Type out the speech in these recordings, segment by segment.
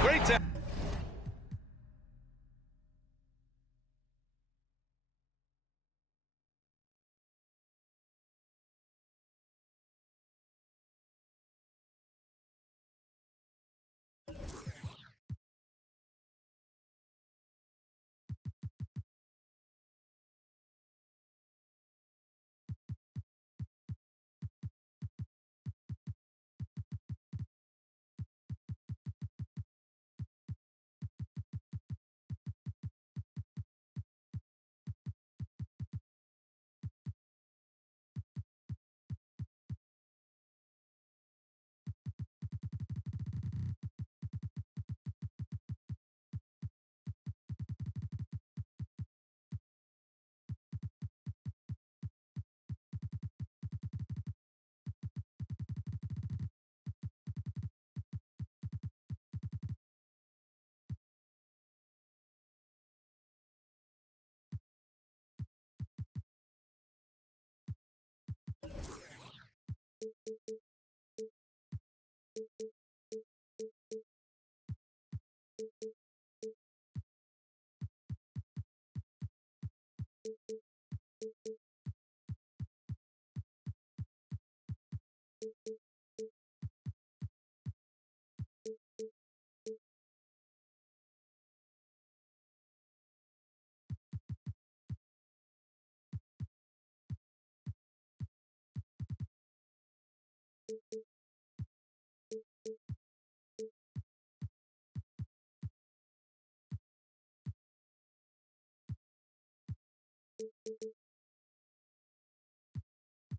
Great tap.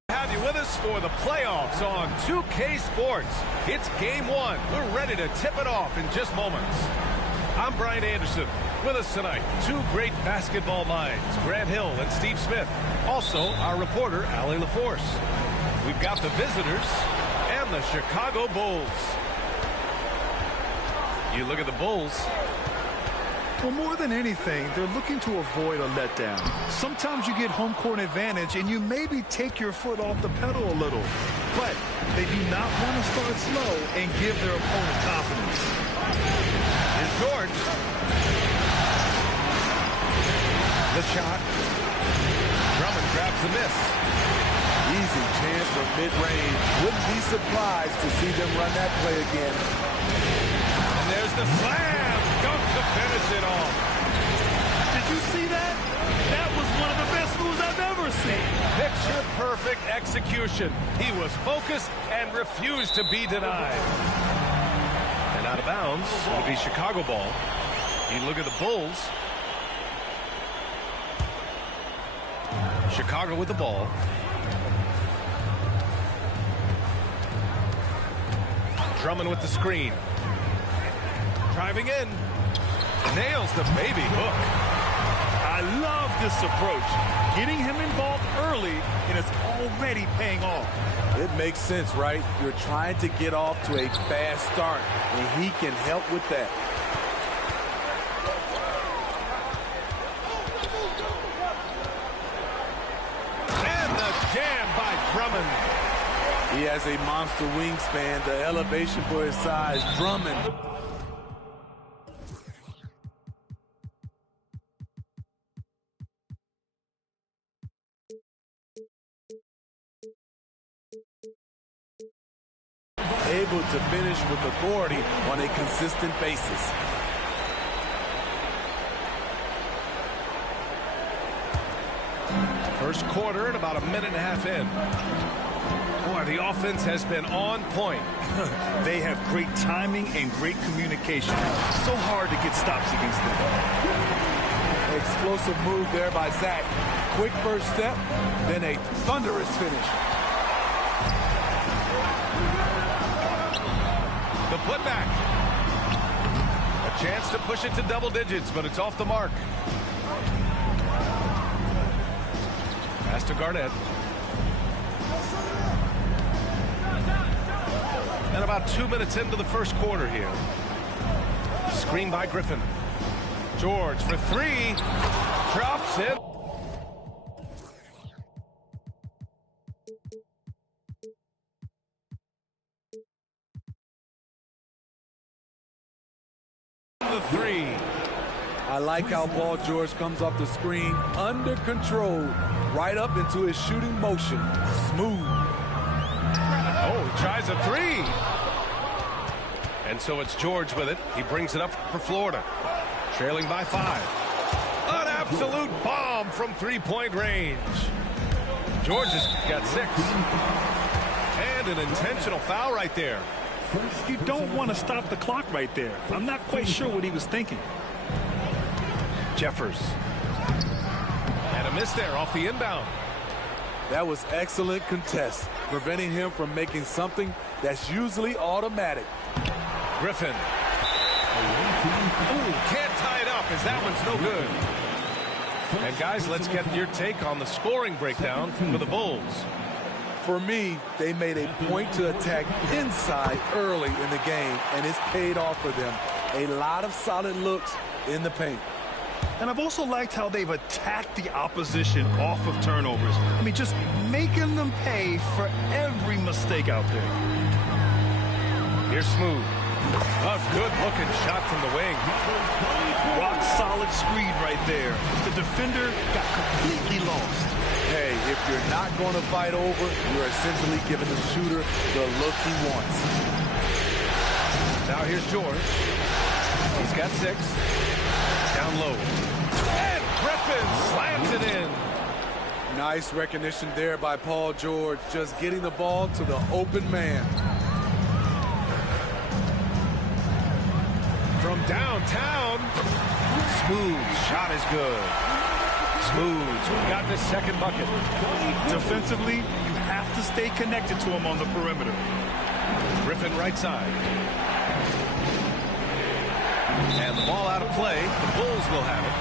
Have you with us for the playoffs on 2K Sports. It's game one. We're ready to tip it off in just moments. I'm Brian Anderson. With us tonight, two great basketball minds, Grant Hill and Steve Smith. Also, our reporter, Allie LaForce. We've got the visitors and the Chicago Bulls. You look at the Bulls. Well, more than anything, they're looking to avoid a letdown. Sometimes you get home court advantage and you maybe take your foot off the pedal a little. But they do not want to start slow and give their opponent confidence. Here's George. The shot. Drummond grabs the miss. Easy chance for mid-range. Wouldn't be surprised to see them run that play again. And there's the slam. Dunk to finish it off. Did you see that? That was one of the best moves I've ever seen. Picture-perfect execution. He was focused and refused to be denied. And out of bounds, it'll be Chicago ball. You look at the Bulls. Chicago with the ball. Drummond with the screen. Driving in. Nails the baby hook. I love this approach. Getting him involved early, and it's already paying off. It makes sense, right? You're trying to get off to a fast start, and he can help with that. He has a monster wingspan, the elevation for his size. Drummond. Able to finish with authority on a consistent basis. First quarter and about a minute and a half in. Boy, the offense has been on point. They have great timing and great communication. So hard to get stops against them. Explosive move there by Zach. Quick first step, then a thunderous finish. The putback. A chance to push it to double digits, but it's off the mark. Pass to Garnett. And about 2 minutes into the first quarter here. Screen by Griffin. George for three. Drops it. The three. I like how Paul George comes off the screen under control, right up into his shooting motion. Smooth. Oh, he tries a three. And so it's George with it. He brings it up for Florida. Trailing by 5. An absolute bomb from three-point range. George has got 6. And an intentional foul right there. You don't want to stop the clock right there. I'm not quite sure what he was thinking. Jeffers. And a miss there off the inbound. That was excellent contest, preventing him from making something that's usually automatic. Griffin. Ooh, can't tie it up as that one's no good. And guys, let's get your take on the scoring breakdown for the Bulls. For me, they made a point to attack inside early in the game, and it's paid off for them. A lot of solid looks in the paint. And I've also liked how they've attacked the opposition off of turnovers. I mean, just making them pay for every mistake out there. Here's Smooth. A good-looking shot from the wing. Rock solid screen right there. The defender got completely lost. Hey, if you're not going to fight over, you're essentially giving the shooter the look he wants. Now here's George. He's got 6. Down low. And Griffin slams it in. Nice recognition there by Paul George, just getting the ball to the open man. From downtown, Smooth shot is good. Smooth's got his second bucket. Defensively, you have to stay connected to him on the perimeter. Griffin right side. And the ball out of play. The Bulls will have it.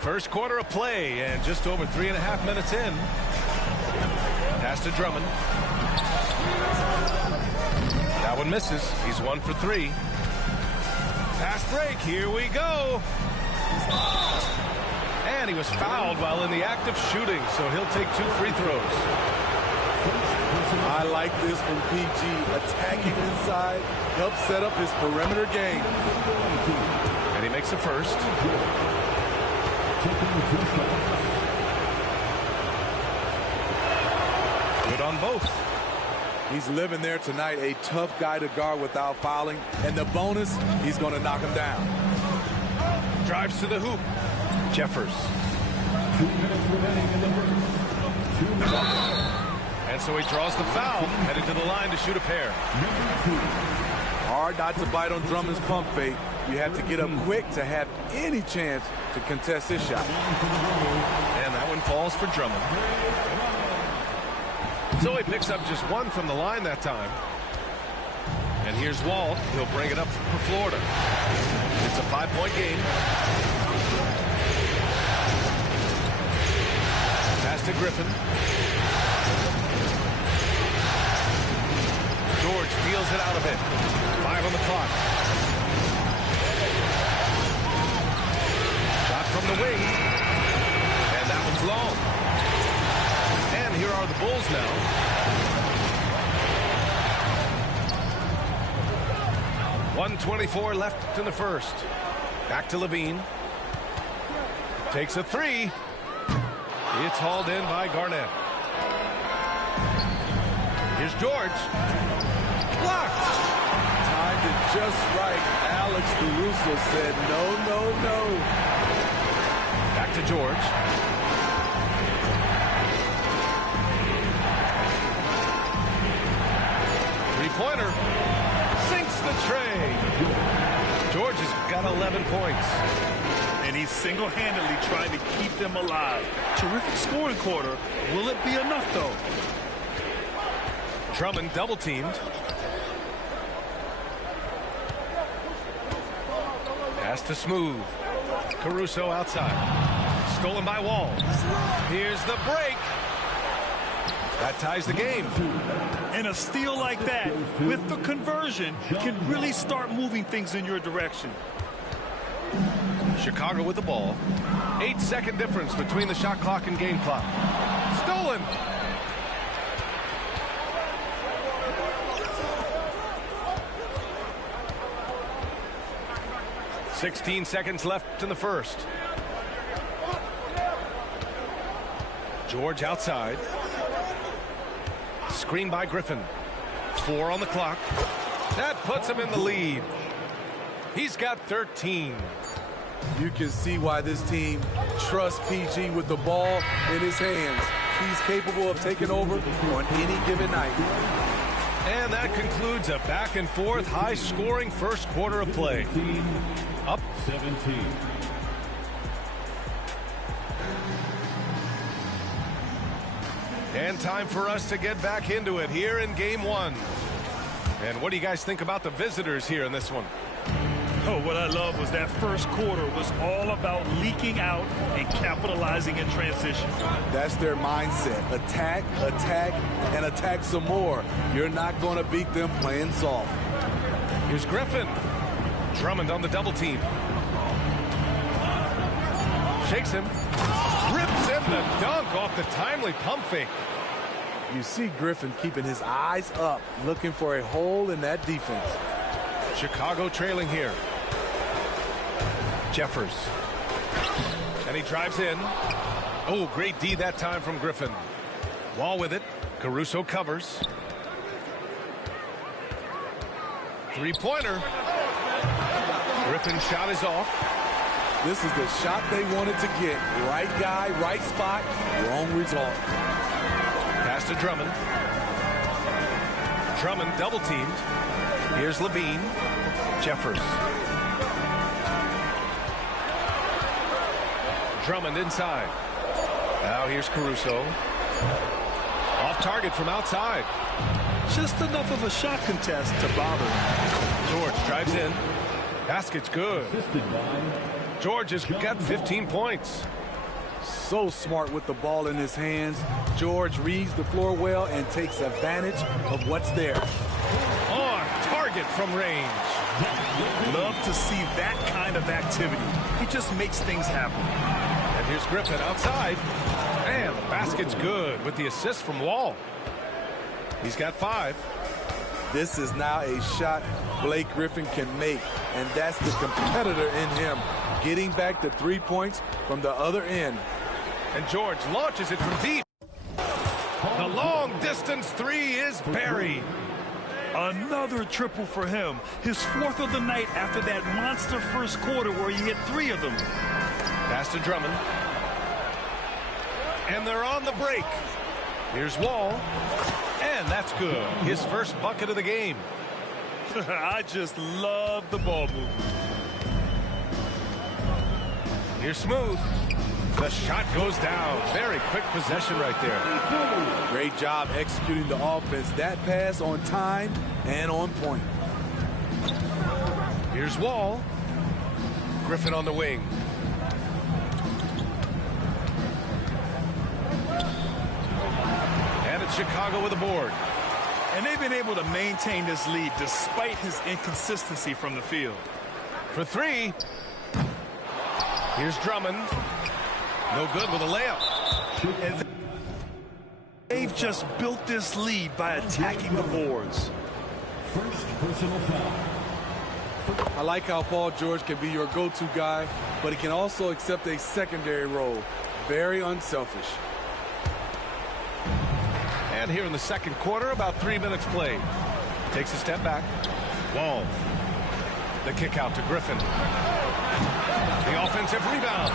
First quarter of play and just over 3.5 minutes in. Pass to Drummond. That one misses. He's 1 for 3. Fast break. Here we go. And he was fouled while in the act of shooting, so he'll take 2 free throws. I like this from PG. Attacking inside, helps set up his perimeter game. And he makes the first. Good on both. He's living there tonight, a tough guy to guard without fouling. And the bonus, he's going to knock him down. Drives to the hoop. Jeffers. 2 minutes remaining in the first. 2 minutes. And so he draws the foul, headed to the line to shoot a pair. Hard not to bite on Drummond's pump fake. You have to get up quick to have any chance to contest his shot. And that one falls for Drummond. So he picks up just 1 from the line that time. And here's Walt. He'll bring it up for Florida. It's a 5-point game. Pass to Griffin. George feels it out of it. 5 on the clock. 1:24 left in the first. Back to Levine. Takes a three. It's hauled in by Garnett. Here's George. Blocked. Timed it just right. Alex Caruso said no, no, no. Back to George. Three-pointer. Sinks the tray. George has got 11 points. And he's single-handedly trying to keep them alive. Terrific scoring quarter. Will it be enough, though? Drummond double-teamed. Pass to Smooth. Caruso outside. Stolen by Wall. Here's the break. That ties the game. And a steal like that, with the conversion, can really start moving things in your direction. Chicago with the ball. 8-second difference between the shot clock and game clock. Stolen. .16 seconds left in the first. George outside. Screen by Griffin. 4 on the clock. That puts him in the lead. He's got 13. You can see why this team trusts PG with the ball in his hands. He's capable of taking over on any given night. And that concludes a back-and-forth, high-scoring first quarter of play. Up 17. And time for us to get back into it here in game one. And what do you guys think about the visitors here in this one? Oh, what I love was that first quarter was all about leaking out and capitalizing in transition. That's their mindset. Attack, attack, and attack some more. You're not going to beat them playing soft. Here's Griffin. Drummond on the double team. Shakes him. Rips in the dunk off the timely pump fake. You see Griffin keeping his eyes up, looking for a hole in that defense. Chicago trailing here. Jeffers. And he drives in. Oh, great D that time from Griffin. Wall with it. Caruso covers. Three-pointer. Griffin's shot is off. This is the shot they wanted to get. Right guy, right spot, wrong result. Pass to Drummond. Drummond double-teamed. Here's Levine. Jeffers. Drummond inside. Now here's Caruso. Off target from outside. Just enough of a shot contest to bother him. George drives in. Basket's good. Assisted by George has got 15 points. So smart with the ball in his hands. George reads the floor well and takes advantage of what's there. On target from range. Love to see that kind of activity. He just makes things happen. And here's Griffin outside. And the basket's good with the assist from Wall. He's got 5. This is now a shot Blake Griffin can make, and that's the competitor in him, getting back to 3 points from the other end. And George launches it from deep. The long distance three is buried. Another triple for him. His 4th of the night after that monster first quarter where he hit 3 of them. Pass to Drummond. And they're on the break. Here's Wall. And that's good. His first bucket of the game. I just love the ball movement. Here's Smooth. The shot goes down. Very quick possession right there. Great job executing the offense. That pass on time and on point. Here's Wall. Griffin on the wing. And it's Chicago with a board. And they've been able to maintain this lead despite his inconsistency from the field. For 3. Here's Drummond. No good with a layup. And they've just built this lead by attacking the boards. first personal foul. I like how Paul George can be your go-to guy, but he can also accept a secondary role. Very unselfish. And here in the second quarter, about 3 minutes played. Takes a step back. Wall. The kick out to Griffin. The offensive rebound.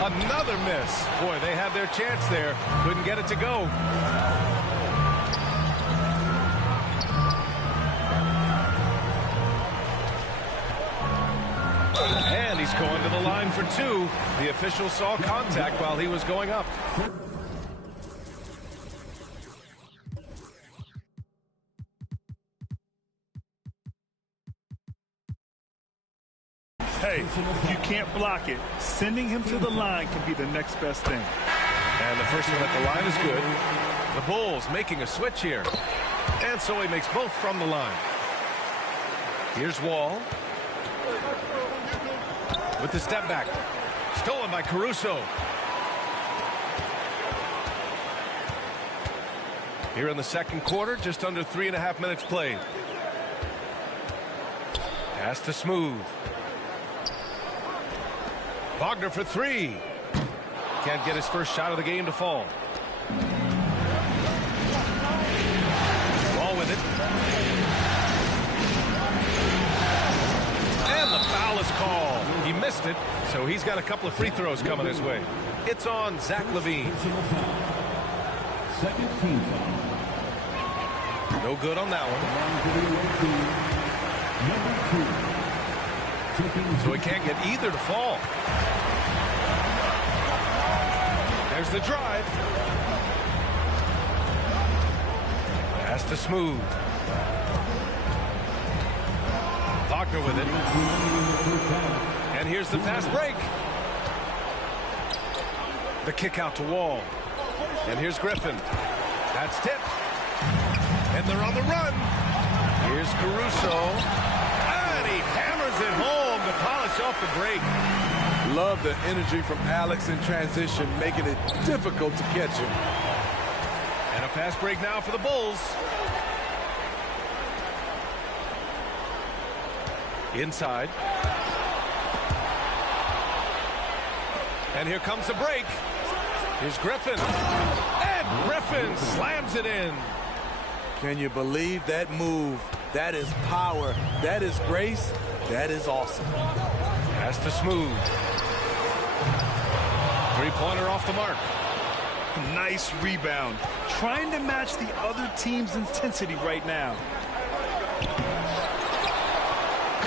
Another miss. Boy, they had their chance there. Couldn't get it to go. And he's going to the line for two. The official saw contact while he was going up. Hey, if you can't block it, sending him to the line can be the next best thing. And the first one at the line is good. The Bulls making a switch here. And so he makes both from the line. Here's Wall. With the step back. Stolen by Caruso. Here in the second quarter, just under 3.5 minutes played. Pass to Smooth. Wagner for three. Can't get his first shot of the game to fall. Ball with it. And the foul is called. He missed it, so he's got a couple of free throws coming his way. It's on Zach LaVine. Second team foul. No good on that one. So he can't get either to fall. There's the drive. Pass to Smooth. Wagner with it. And here's the fast break. The kick out to Wall. And here's Griffin. That's tipped. And they're on the run. Here's Caruso. And he hammers it home to polish off the break. Love the energy from Alex in transition, making it difficult to catch him. And a fast break now for the Bulls. Inside. And here comes the break. Here's Griffin. And Griffin slams it in. Can you believe that move? That is power. That is grace. That is awesome. Pass to Smooth. Three-pointer off the mark. Nice rebound. Trying to match the other team's intensity right now.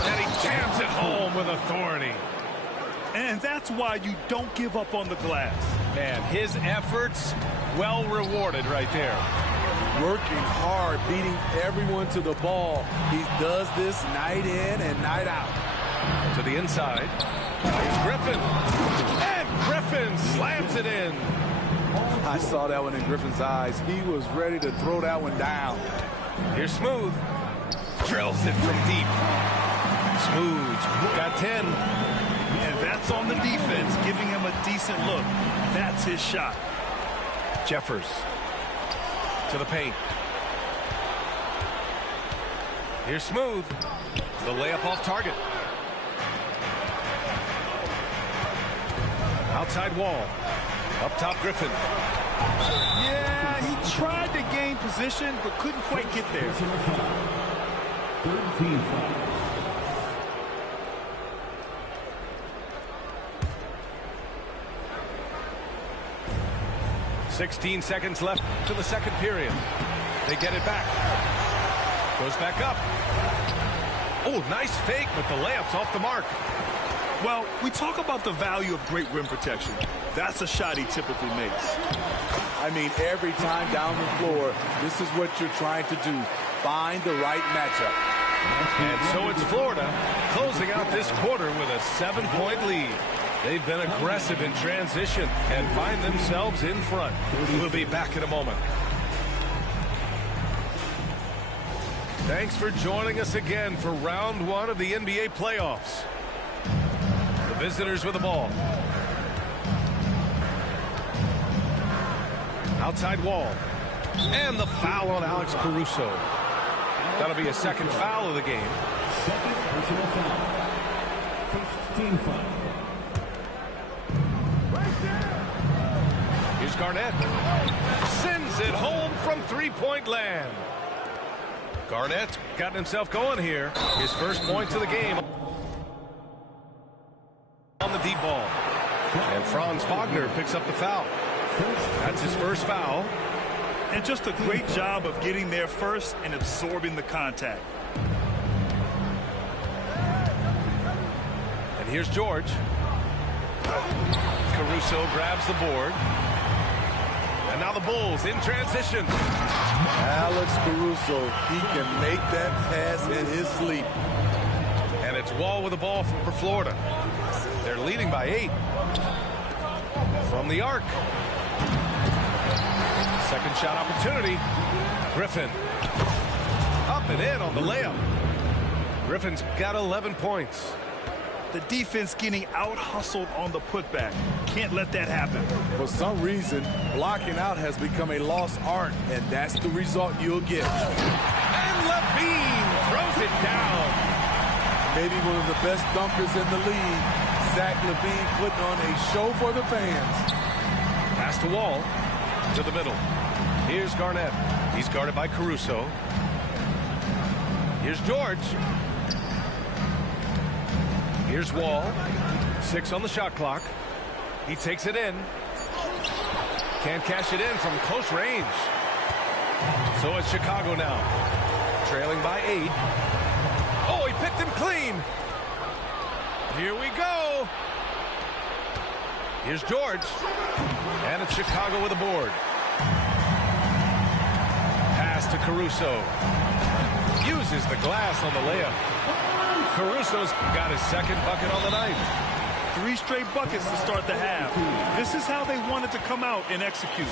And he jams it home with authority. And that's why you don't give up on the glass. Man, his efforts well rewarded right there. Working hard, beating everyone to the ball. He does this night in and night out. To the inside. Here's Griffin. And Griffin slams it in. I saw that one in Griffin's eyes. He was ready to throw that one down. Here's Smooth. Drills it from deep. Smooth got 10. And that's on the defense, giving him a decent look. That's his shot. Jeffers to the paint. Here's Smooth. The layup off target. Outside Wall. Up top Griffin. Yeah, he tried to gain position, but couldn't quite get there. Third team foul. 16 seconds left to the second period. They get it back. Goes back up. Oh, nice fake, but the layup's off the mark. Well, we talk about the value of great rim protection. That's a shot he typically makes. I mean, every time down the floor, this is what you're trying to do. Find the right matchup. And so it's Florida closing out this quarter with a 7-point lead. They've been aggressive in transition and find themselves in front. We'll be back in a moment. Thanks for joining us again for round one of the NBA playoffs. The visitors with the ball. Outside Wall. And the foul on Alex Caruso. That'll be a second foul of the game. Second personal foul. First team foul. Here's Garnett. Sends it home from three-point land. Garnett's gotten himself going here. His first points of the game on the deep ball. And Franz Wagner picks up the foul. That's his first foul. And just a great job of getting there first and absorbing the contact. And here's George. Caruso grabs the board. And now the Bulls in transition. Alex Caruso, he can make that pass in his sleep. And it's Wall with the ball for Florida. They're leading by 8. From the arc. Second shot opportunity. Griffin. Up and in on the layup. Griffin's got 11 points. The defense getting out-hustled on the putback. Can't let that happen. For some reason, blocking out has become a lost art, and that's the result you'll get. And Levine throws it down. Maybe one of the best dunkers in the league. Zach Levine putting on a show for the fans. Pass to Wall. To the middle. Here's Garnett. He's guarded by Caruso. Here's George. Here's Wall. 6 on the shot clock. He takes it in. Can't cash it in from close range. So it's Chicago now. Trailing by 8. Oh, he picked him clean. Here we go. Here's George. And it's Chicago with a board. Pass to Caruso. Uses the glass on the layup. Caruso's got his second bucket on the night. 3 straight buckets to start the half. This is how they wanted to come out and execute.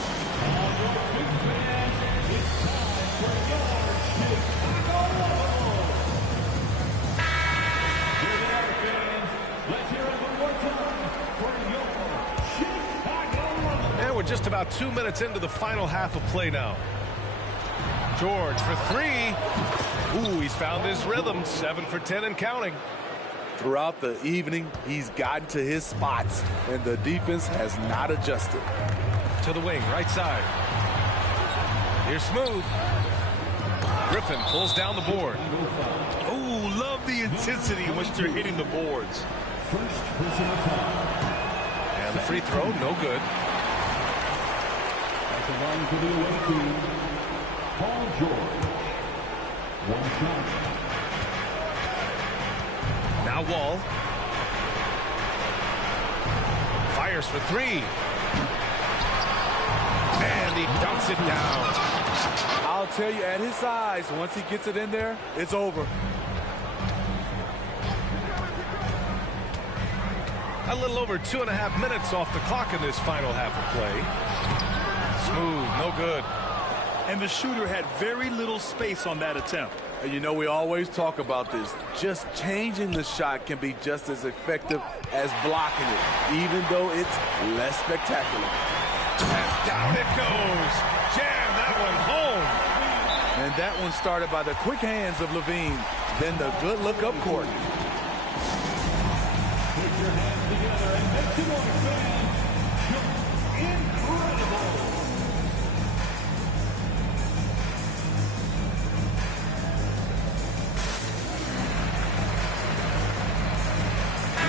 And we're just about 2 minutes into the final half of play now. George for 3. Ooh, he's found his rhythm. 7 for 10 and counting. Throughout the evening, he's gotten to his spots, and the defense has not adjusted. To the wing, right side. Here's Smooth. Griffin pulls down the board. Oh, love the intensity in which they're hitting the boards. First personal foul. And the free throw, no good. At the line for the away team, Paul George. 1 shot. Now Wall. Fires for 3. And he dunks it down. I'll tell you, at his size, once he gets it in there, it's over. A little over 2.5 minutes off the clock in this final half of play. Smooth, no good. And the shooter had very little space on that attempt. And you know, we always talk about this. Just changing the shot can be just as effective as blocking it, even though it's less spectacular. And down it goes. Jam that one home. And that one started by the quick hands of Levine, then the good look up court. Put your hands together and make some noise, fans. Incredible.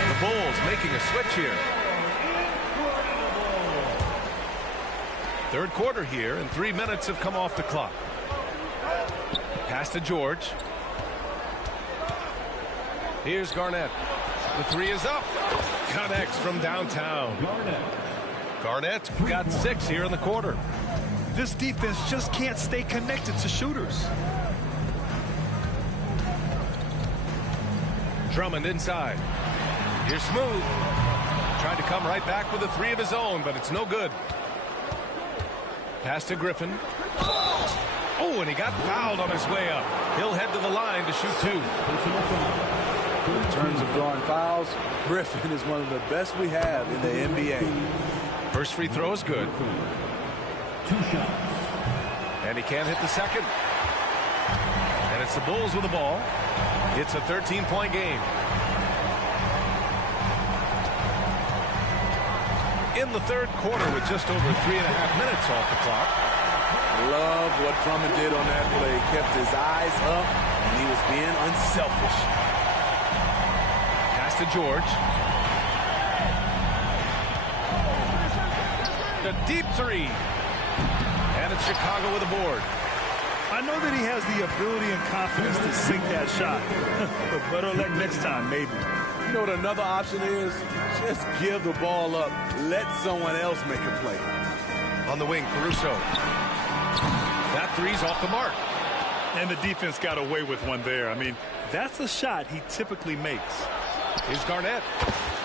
The Bulls making a switch here. Third quarter here, and 3 minutes have come off the clock. Pass to George. Here's Garnett. The 3 is up. Connects from downtown. Garnett got 6 here in the quarter. This defense just can't stay connected to shooters. Drummond inside. Here's Smooth. Tried to come right back with a 3 of his own, but it's no good. Pass to Griffin. Oh, and he got fouled on his way up. He'll head to the line to shoot 2. In terms of drawing fouls, Griffin is one of the best we have in the NBA. First free throw is good. 2 shots. And he can't hit the second. And it's the Bulls with the ball. It's a 13-point game. In the third quarter with just over 3.5 minutes off the clock. Love what Drummond did on that play. Kept his eyes up, and he was being unselfish. Pass to George. The deep three. And it's Chicago with a board. I know that he has the ability and confidence to sink that shot. But better luck next time, maybe. You know what another option is? Just give the ball up. Let someone else make a play. On the wing, Caruso. That three's off the mark. And the defense got away with one there. I mean, that's a shot he typically makes. Here's Garnett.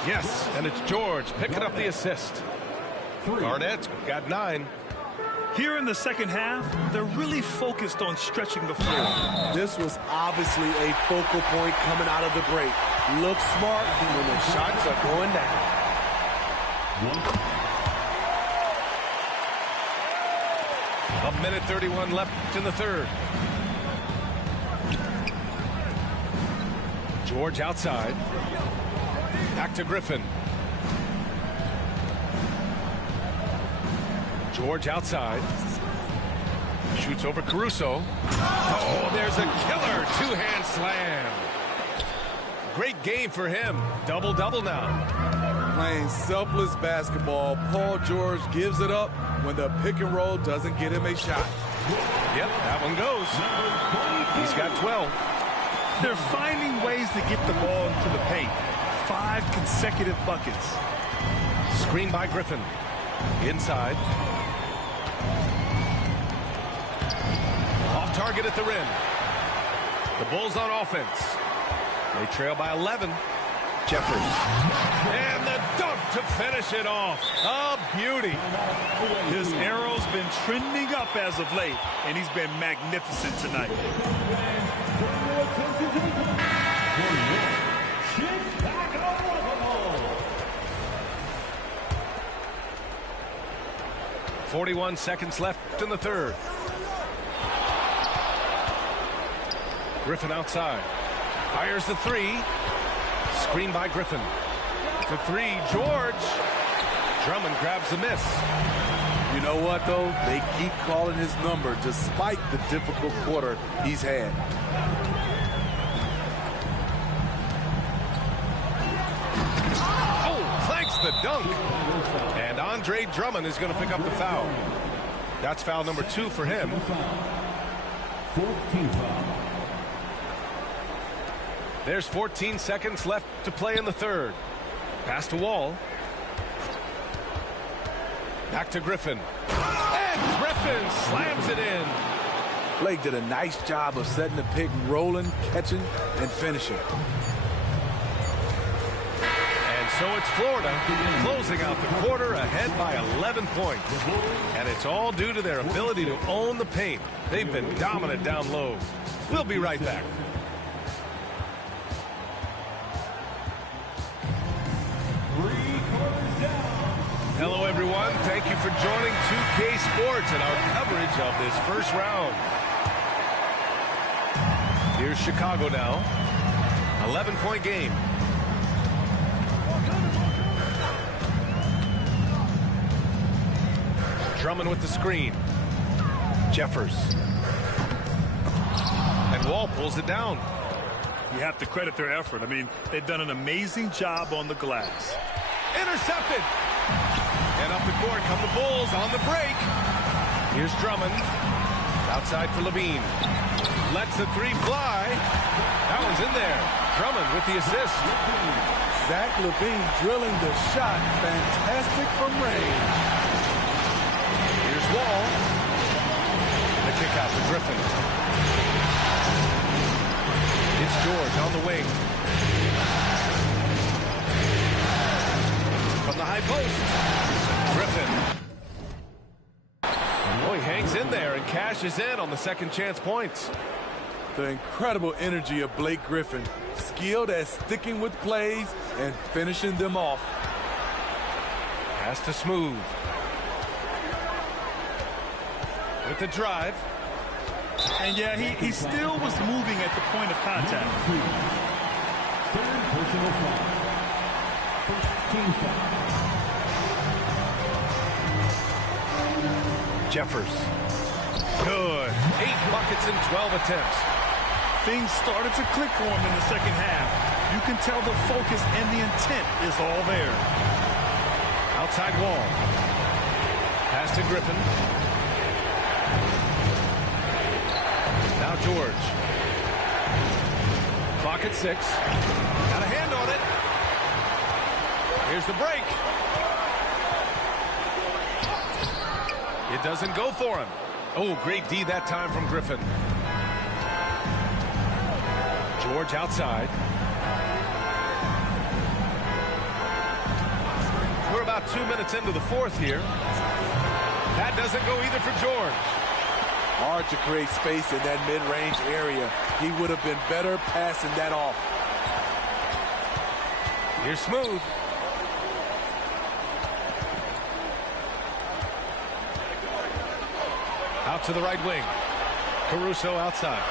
Yes, and it's George picking up the assist. Garnett's got 9. Here in the second half, they're really focused on stretching the floor. This was obviously a focal point coming out of the break. Look smart when the shots are going down. A minute 31 left in the third. George outside. Back to Griffin. George outside. Shoots over Caruso. Oh, there's a killer two-hand slam. Great game for him. Double-double now. Playing selfless basketball, Paul George gives it up when the pick and roll doesn't get him a shot. Yep, that one goes. He's got 12. They're finding ways to get the ball into the paint. 5 consecutive buckets. Screen by Griffin. Inside. Off target at the rim. The Bulls on offense. They trail by 11. Jeffers. And the dunk to finish it off. A beauty. His arrow's been trending up as of late, and he's been magnificent tonight. .41 seconds left in the third. Griffin outside. Fires the three. Screen by Griffin. For three, George. Drummond grabs the miss. You know what, though? They keep calling his number despite the difficult quarter he's had. Oh, clanks the dunk. And Andre Drummond is going to pick up the foul. That's foul number 2 for him. 14 foul. There's 14 seconds left to play in the third. Pass to Wall. Back to Griffin. And Griffin slams it in. Blake did a nice job of setting the pick, rolling, catching, and finishing. And so it's Florida closing out the quarter ahead by 11 points. And it's all due to their ability to own the paint. They've been dominant down low. We'll be right back. Hello, everyone. Thank you for joining 2K Sports and our coverage of this first round. Here's Chicago now. 11-point game. Drummond with the screen. Jeffers. And Wall pulls it down. You have to credit their effort. I mean, they've done an amazing job on the glass. Intercepted. And up the court come the Bulls on the break. Here's Drummond. Outside for Levine. Lets the three fly. That one's in there. Drummond with the assist. Zach LaVine drilling the shot. Fantastic from range. Here's Wall. The kick out to Griffin. It's George on the wing. From the high post. Griffin. Oh, he hangs in there and cashes in on the second chance points. The incredible energy of Blake Griffin. Skilled at sticking with plays and finishing them off. Pass to Smooth. With the drive. And yeah, he still was moving at the point of contact. Third personal foul. First team foul. Jeffers. Good. 8 buckets in 12 attempts. Things started to click for him in the second half. You can tell the focus and the intent is all there. Outside wall. Pass to Griffin. Now George. Clock at 6. Got a hand on it. Here's the break. It doesn't go for him. Oh, great D that time from Griffin. George outside. We're about 2 minutes into the fourth here. That doesn't go either for George. Hard to create space in that mid-range area. He would have been better passing that off. Here's Smooth. Out to the right wing. Caruso outside.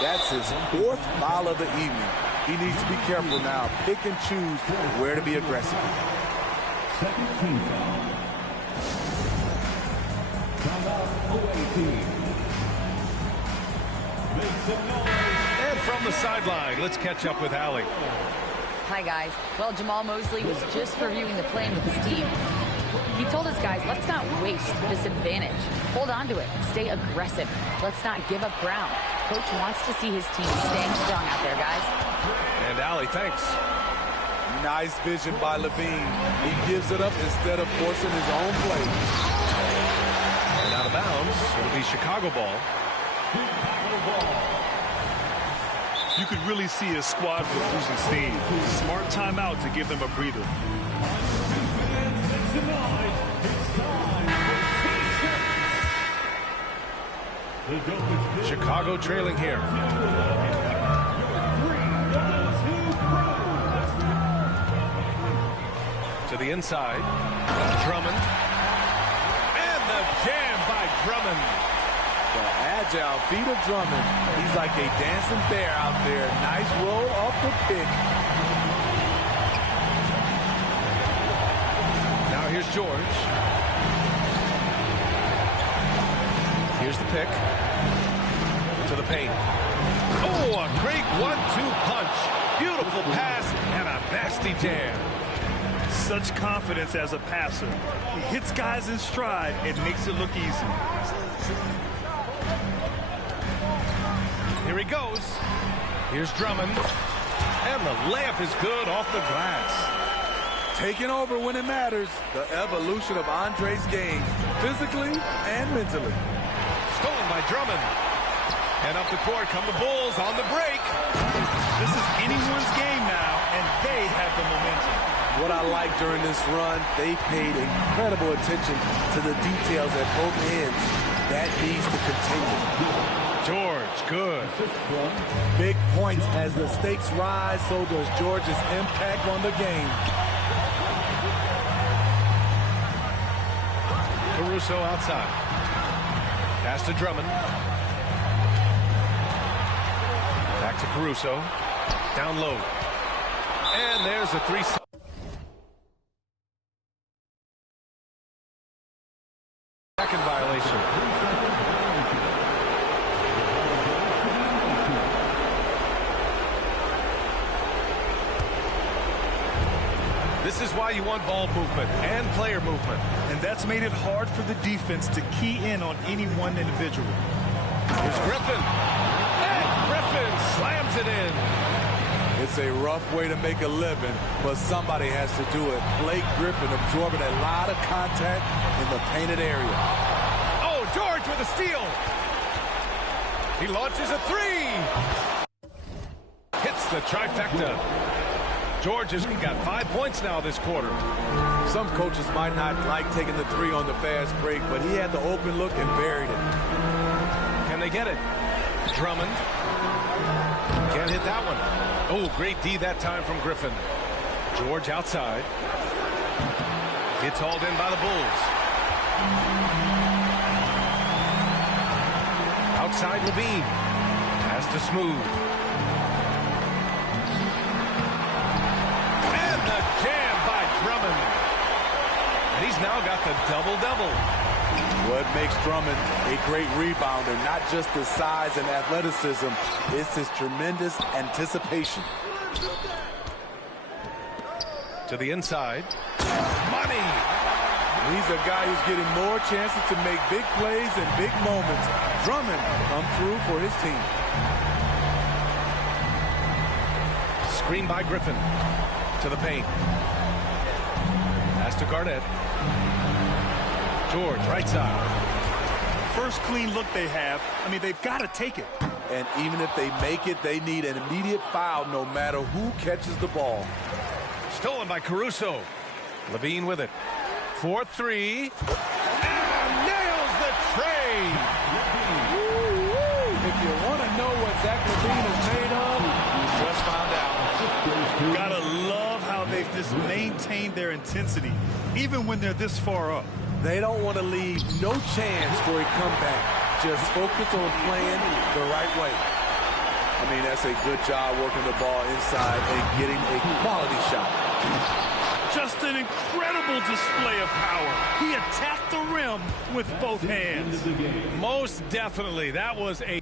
That's his 4th foul of the evening. He needs to be careful now. Pick and choose where to be aggressive. Second team foul. Timeout away team. Make some noise. And from the sideline, let's catch up with Allie. Hi, guys. Well, Jamal Mosley was just reviewing the plan with his team. He told his guys, let's not waste this advantage. Hold on to it. Stay aggressive. Let's not give up ground. Coach wants to see his team staying strong out there, guys. And Allie, thanks. Nice vision by Levine. He gives it up instead of forcing his own play. And out of bounds. It'll be Chicago ball. You could really see his squad was losing steam. Smart timeout to give them a breather. Tonight, it's time for T-shirts. Chicago trailing here. To the inside. Drummond. And the jam by Drummond. The agile feet of Drummond. He's like a dancing bear out there. Nice roll off the pick. Now here's George. Here's the pick. To the paint. Oh, a great 1-2 punch. Beautiful pass and a nasty jam. Such confidence as a passer. He hits guys in stride and makes it look easy. Here he goes. Here's Drummond. And the layup is good off the glass. Taking over when it matters. The evolution of Andre's game, physically and mentally. Stolen by Drummond. And up the court come the Bulls on the break. This is anyone's game now, and they have the momentum. What I like during this run, they paid incredible attention to the details at both ends. That needs to continue. George, good. Big points as the stakes rise, so does George's impact on the game. Caruso outside. Pass to Drummond. Back to Caruso. Down low. And there's a 3. Second violation. This is why you want ball movement and player movement. And that's made it hard for the defense to key in on any one individual. Here's Griffin. And Griffin slams it in. It's a rough way to make a living, but somebody has to do it. Blake Griffin absorbing a lot of contact in the painted area. Oh, George with a steal. He launches a 3. Hits the trifecta. George has got 5 points now this quarter. Some coaches might not like taking the 3 on the fast break, but he had the open look and buried it. Can they get it? Drummond. Can't hit that one. Oh, great D that time from Griffin. George outside. Gets hauled in by the Bulls. outside Levine. Has to Smooth. And the jam by Drummond. And he's now got the double-double. What makes Drummond a great rebounder, not just his size and athleticism, it's his tremendous anticipation. To the inside. Money! He's a guy who's getting more chances to make big plays and big moments. Drummond come through for his team. Screen by Griffin. To the paint. Pass to Garnett. George, right side. First clean look they have. I mean, they've got to take it. And even if they make it, they need an immediate foul no matter who catches the ball. Stolen by Caruso. Levine with it. 4-3. And nails the trade. If you want to know what Zach Levine is made of, you just found out. Gotta love how they've just maintained their intensity, even when they're this far up. They don't want to leave no chance for a comeback. Just focus on playing the right way. I mean, that's a good job working the ball inside and getting a quality shot. Just an incredible display of power. He attacked the rim with both hands. Most definitely. That was a...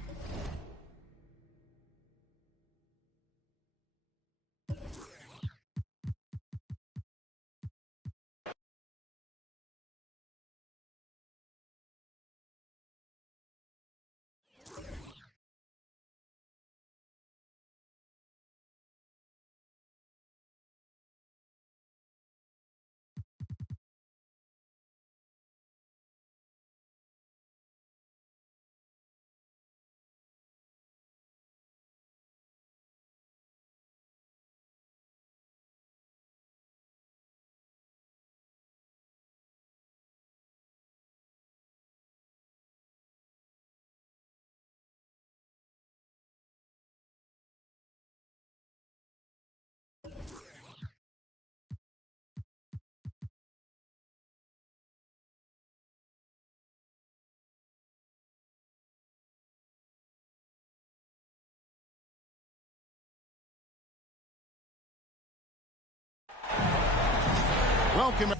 Welcome.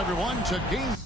Everyone to game.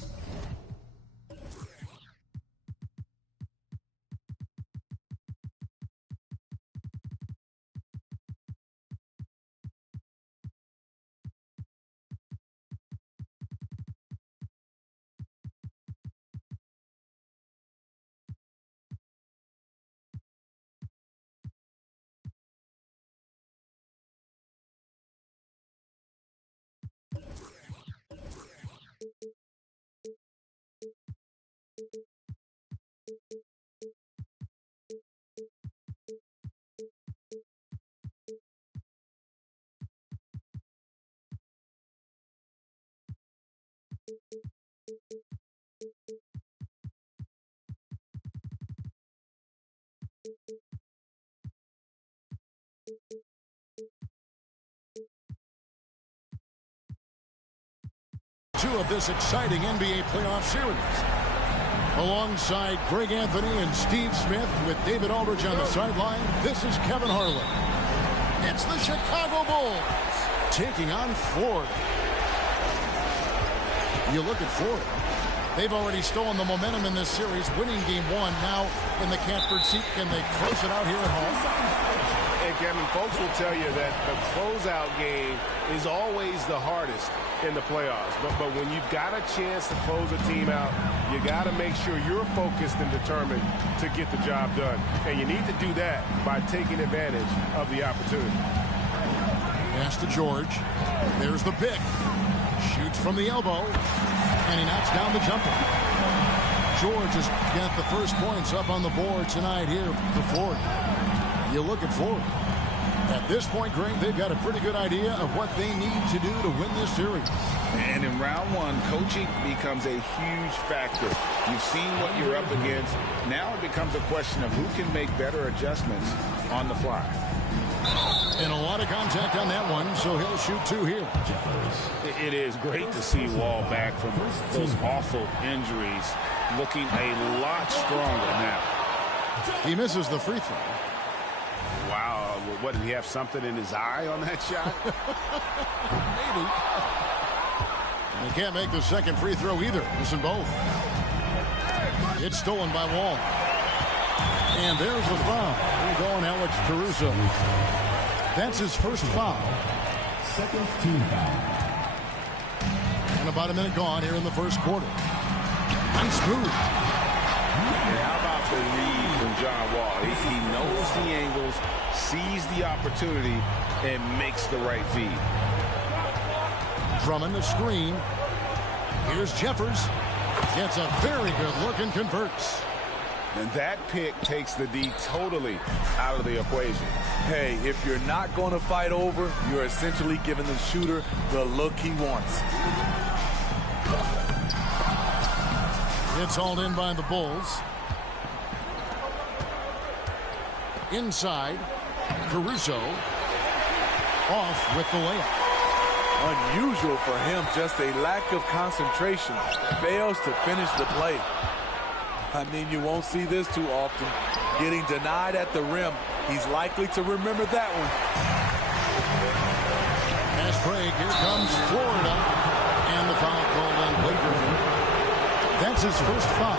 2 of this exciting NBA playoff series. Alongside Greg Anthony and Steve Smith with David Aldridge on the sideline, this is Kevin Harlan. It's the Chicago Bulls taking on Florida. You look at Florida. They've already stolen the momentum in this series, winning game 1. Now in the catbird seat, can they close it out here at home? And Kevin, folks will tell you that the closeout game is always the hardest in the playoffs. But when you've got a chance to close a team out, you got to make sure you're focused and determined to get the job done. And you need to do that by taking advantage of the opportunity. Pass to George. There's the pick. Shoots from the elbow. And he knocks down the jumper. George has got the first points up on the board tonight here for Florida. You look at Florida. At this point, Greg, they've got a pretty good idea of what they need to do to win this series. And in round 1, coaching becomes a huge factor. You've seen what you're up against. Now it becomes a question of who can make better adjustments on the fly. And a lot of contact on that one, so he'll shoot 2 here. It is great to see Wall back from those awful injuries, looking a lot stronger now. He misses the free throw. Wow, what, did he have something in his eye on that shot? Maybe. And he can't make the second free throw either. Missing both. It's stolen by Wall. And there's the foul. We're going Alex Caruso. That's his first foul. Second team foul. And about a minute gone here in the first quarter. Nice move. And how about the read from John Wall? He knows the angles, sees the opportunity, and makes the right feed. Drummond the screen. Here's Jeffers. Gets a very good look and converts. And that pick takes the D totally out of the equation. Hey, if you're not going to fight over, you're essentially giving the shooter the look he wants. It's hauled in by the Bulls. Inside, Caruso off with the layup. Unusual for him, just a lack of concentration. Fails to finish the play. I mean, you won't see this too often. Getting denied at the rim. He's likely to remember that one. Fast break. Here comes Florida. And the foul called on Blake Griffin. That's his first foul.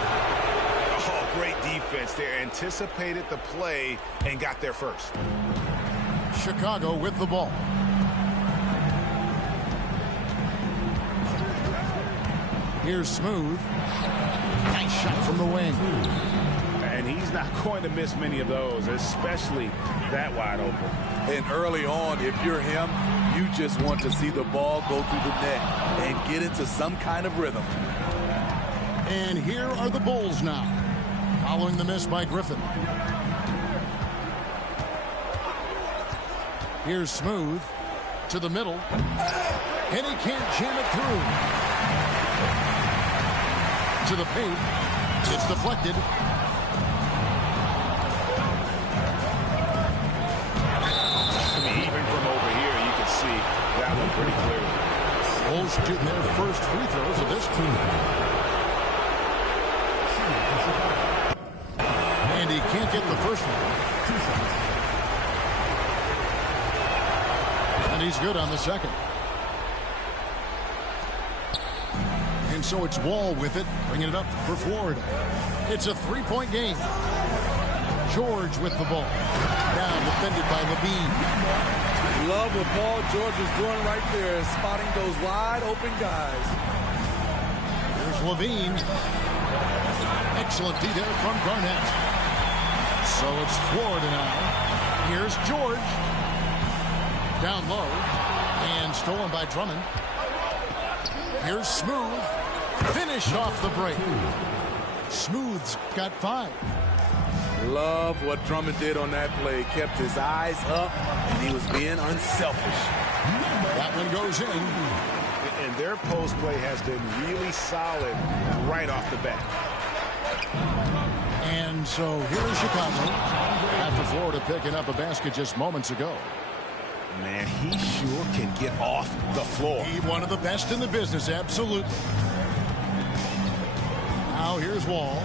Oh, great defense there. Anticipated the play and got there first. Chicago with the ball. Here's Smooth. Nice shot from the wing. And he's not going to miss many of those, especially that wide open. And early on, if you're him, you just want to see the ball go through the net and get into some kind of rhythm. And here are the Bulls now, following the miss by Griffin. Here's Smooth to the middle. And he can't jam it through. To the paint. It's deflected. I mean, even from over here, you can see that one pretty clearly. Bulls getting their first free throws of this team. And he can't get the first one. And he's good on the second. And so it's Wall with it, bringing it up for Florida. It's a three-point game. George with the ball. Down, defended by Levine. Love what Paul George is doing right there, spotting those wide open guys. Here's Levine. Excellent D there from Garnett. So it's Florida now. Here's George. Down low. And stolen by Drummond. Here's Smooth. Finish off the break. Smooth's got 5. Love what Drummond did on that play. Kept his eyes up, and he was being unselfish. That one goes in. And their post play has been really solid right off the bat. And so here is Chicago after Florida picking up a basket just moments ago. Man, he sure can get off the floor. He's one of the best in the business, absolutely. Now here's Wall.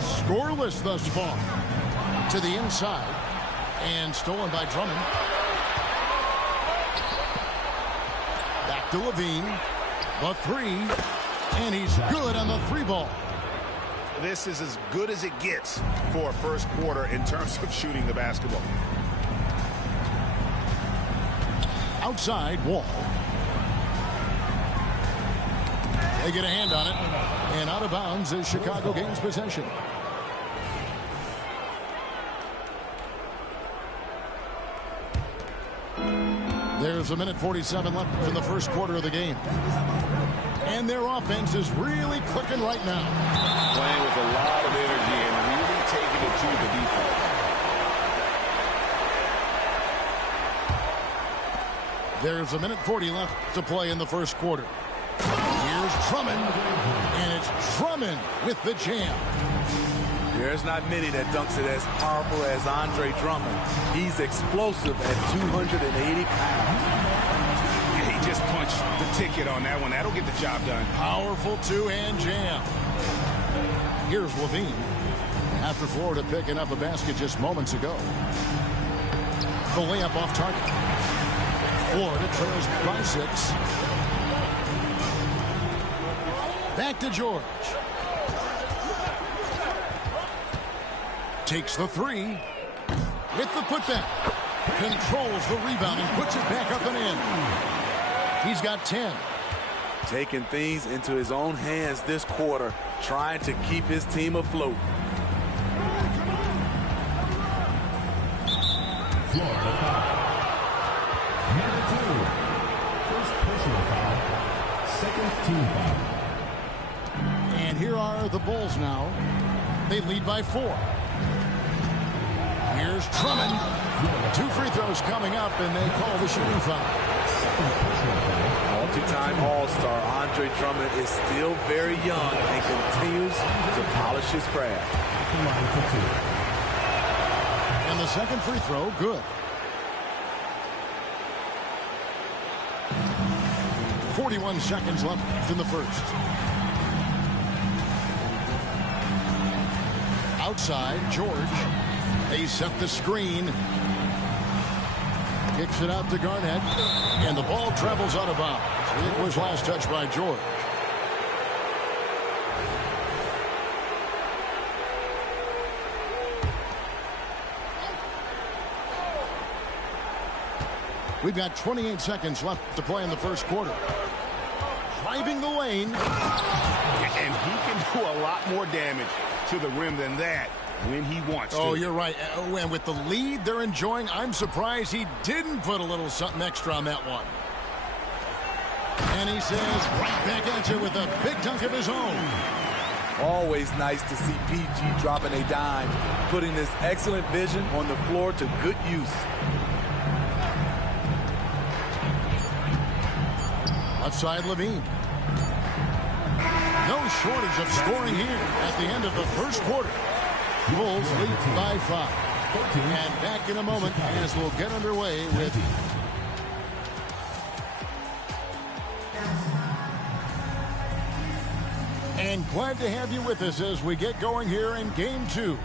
Scoreless thus far. To the inside. And stolen by Drummond. Back to Levine. The three. And he's good on the three ball. This is as good as it gets for a first quarter in terms of shooting the basketball. Outside, Wall. They get a hand on it. And out of bounds is Chicago gains possession. There's a minute 47 left in the first quarter of the game. And their offense is really clicking right now. Playing with a lot of energy and really taking it to the defense. There's a minute 40 left to play in the first quarter. Here's Drummond, and it's Drummond with the jam. There's not many that dunks it as powerful as Andre Drummond. He's explosive at 280 pounds. Yeah, he just punched the ticket on that one. That'll get the job done. Powerful two-hand jam. Here's Levine. After Florida picking up a basket just moments ago. The layup off target. Florida trails by 6. Back to George. Takes the three. With the putback. Controls the rebound and puts it back up and in. He's got 10. Taking things into his own hands this quarter, trying to keep his team afloat. Florida foul. Number 2. First personal foul. Second team foul. And here are the Bulls now. They lead by 4. Here's Drummond. 2 free throws coming up, and they call the shooting foul. Multi-time All-Star Andre Drummond is still very young and continues to polish his craft. And the second free throw, good. 41 seconds left in the first. Outside, George. They set the screen. Kicks it out to Garnett. And the ball travels out of bounds. It was last touched by George. We've got 28 seconds left to play in the first quarter. Driving the lane. And he can do a lot more damage to the rim than that when he wants to. Oh, you're right. And with the lead they're enjoying, I'm surprised he didn't put a little something extra on that one. And he says right back at you with a big dunk of his own. Always nice to see PG dropping a dime, putting this excellent vision on the floor to good use. Outside Levine. No shortage of scoring here at the end of the first quarter. Bulls lead by 5. And back in a moment as we'll get underway with... And glad to have you with us as we get going here in Game 2.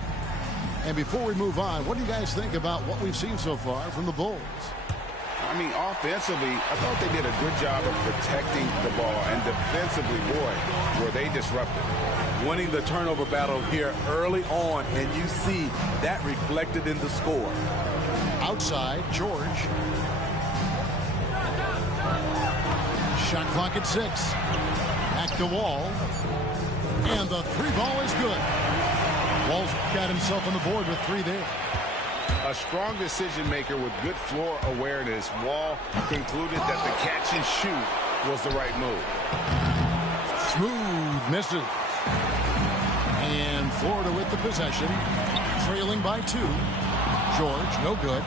And before we move on, what do you guys think about what we've seen so far from the Bulls? I mean, offensively, I thought they did a good job of protecting the ball. And defensively, boy, were they disruptive. Winning the turnover battle here early on, and you see that reflected in the score. Outside, George. Shot clock at 6. Back to Wall. And the 3 ball is good. Wall's got himself on the board with 3 there. A strong decision maker with good floor awareness. Wall concluded that the catch and shoot was the right move. Smooth misses. And Florida with the possession. Trailing by 2. George, no good.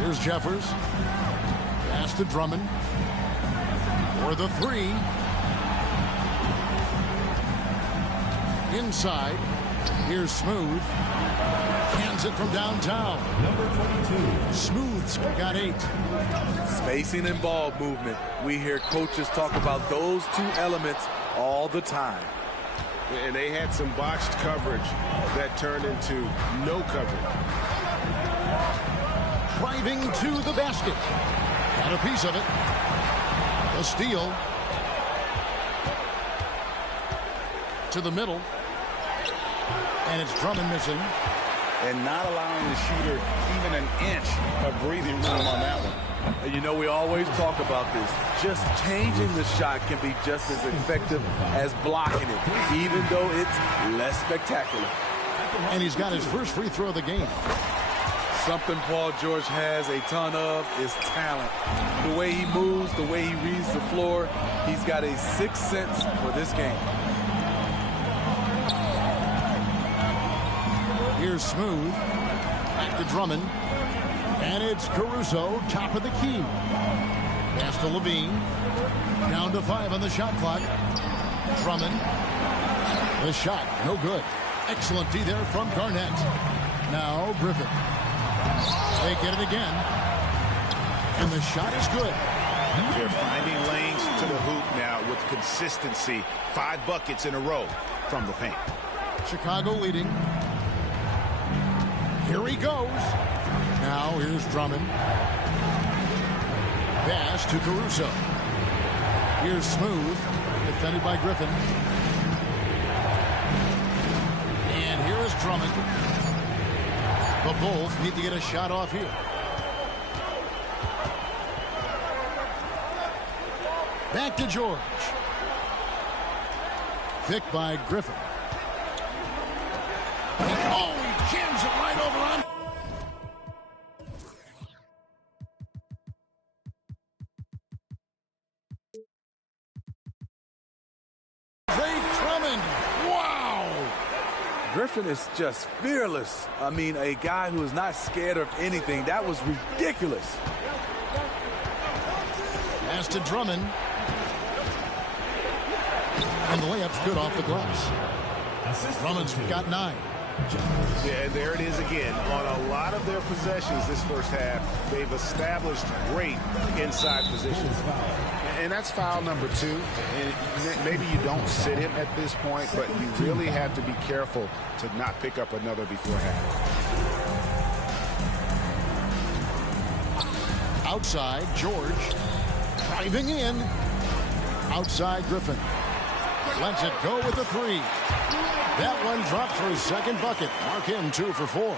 Here's Jeffers. Pass to Drummond. For the 3. Inside. Here's Smooth. Hands it from downtown. Number 22. Smooth's got 8. Spacing and ball movement. We hear coaches talk about those two elements all the time. And they had some botched coverage that turned into no coverage. Driving to the basket. Got a piece of it. A steal. To the middle. And it's Drummond missing. And not allowing the shooter even an inch of breathing room on that one. And you know, we always talk about this. Just changing the shot can be just as effective as blocking it, even though it's less spectacular. And he's got his first free throw of the game. Something Paul George has a ton of is talent. The way he moves, the way he reads the floor, he's got a sixth sense for this game. Here's Smooth. Back to Drummond. And it's Caruso, top of the key. Pass to Levine. Down to 5 on the shot clock. Drummond. The shot, no good. Excellent D there from Garnett. Now Griffin. They get it again. And the shot is good. They're finding lanes to the hoop now with consistency. 5 buckets in a row from the paint. Chicago leading. Here he goes. Now here's Drummond. Pass to Caruso. Here's Smooth. Defended by Griffin. And here is Drummond. The Bulls need to get a shot off here. Back to George. Picked by Griffin. Oh, he jams it right over on. Drummond. Wow. Griffin is just fearless. I mean, a guy who is not scared of anything. That was ridiculous. Pass to Drummond. And the layup's good off the glass. Drummond's got 9. Yeah, and there it is again. On a lot of their possessions this first half, they've established great inside positions. And that's foul number 2. And maybe you don't sit him at this point, but you really have to be careful to not pick up another before half. Outside, George. Driving in. Outside, Griffin. Lets it go with the 3. That one dropped for his second bucket. Mark him 2 for 4.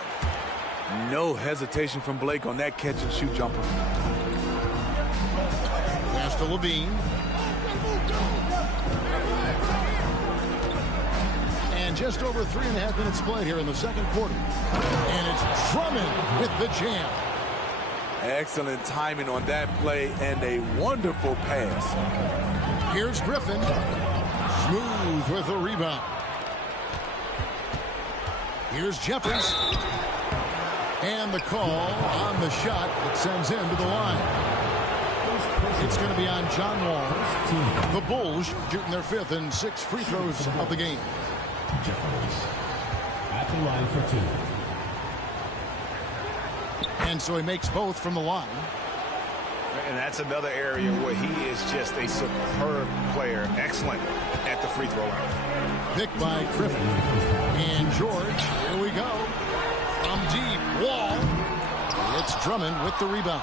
No hesitation from Blake on that catch and shoot jumper. Pass to Levine. And just over 3.5 minutes played here in the second quarter. And it's Drummond with the jam. Excellent timing on that play and a wonderful pass. Here's Griffin. Smooth with the rebound. Here's Jeffers. And the call on the shot that sends him to the line. It's going to be on John Wall. The Bulls shooting their 5th and 6th free throws of the game. Jeffers at the line for 2. And so he makes both from the line. And that's another area where he is just a superb player. Excellent at the free throw line. Picked by Griffin. And George, here we go. From deep, Wall. It's Drummond with the rebound.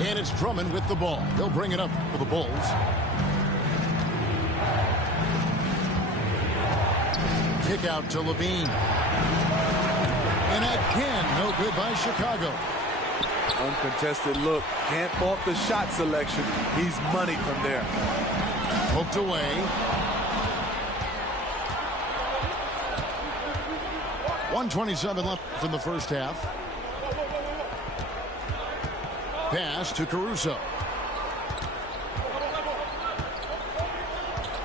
And it's Drummond with the ball. He'll bring it up for the Bulls. Kick out to Levine. And again, no good by Chicago. Uncontested look. Can't fault the shot selection. He's money from there. Poked away. 1:27 left from the first half. Pass to Caruso.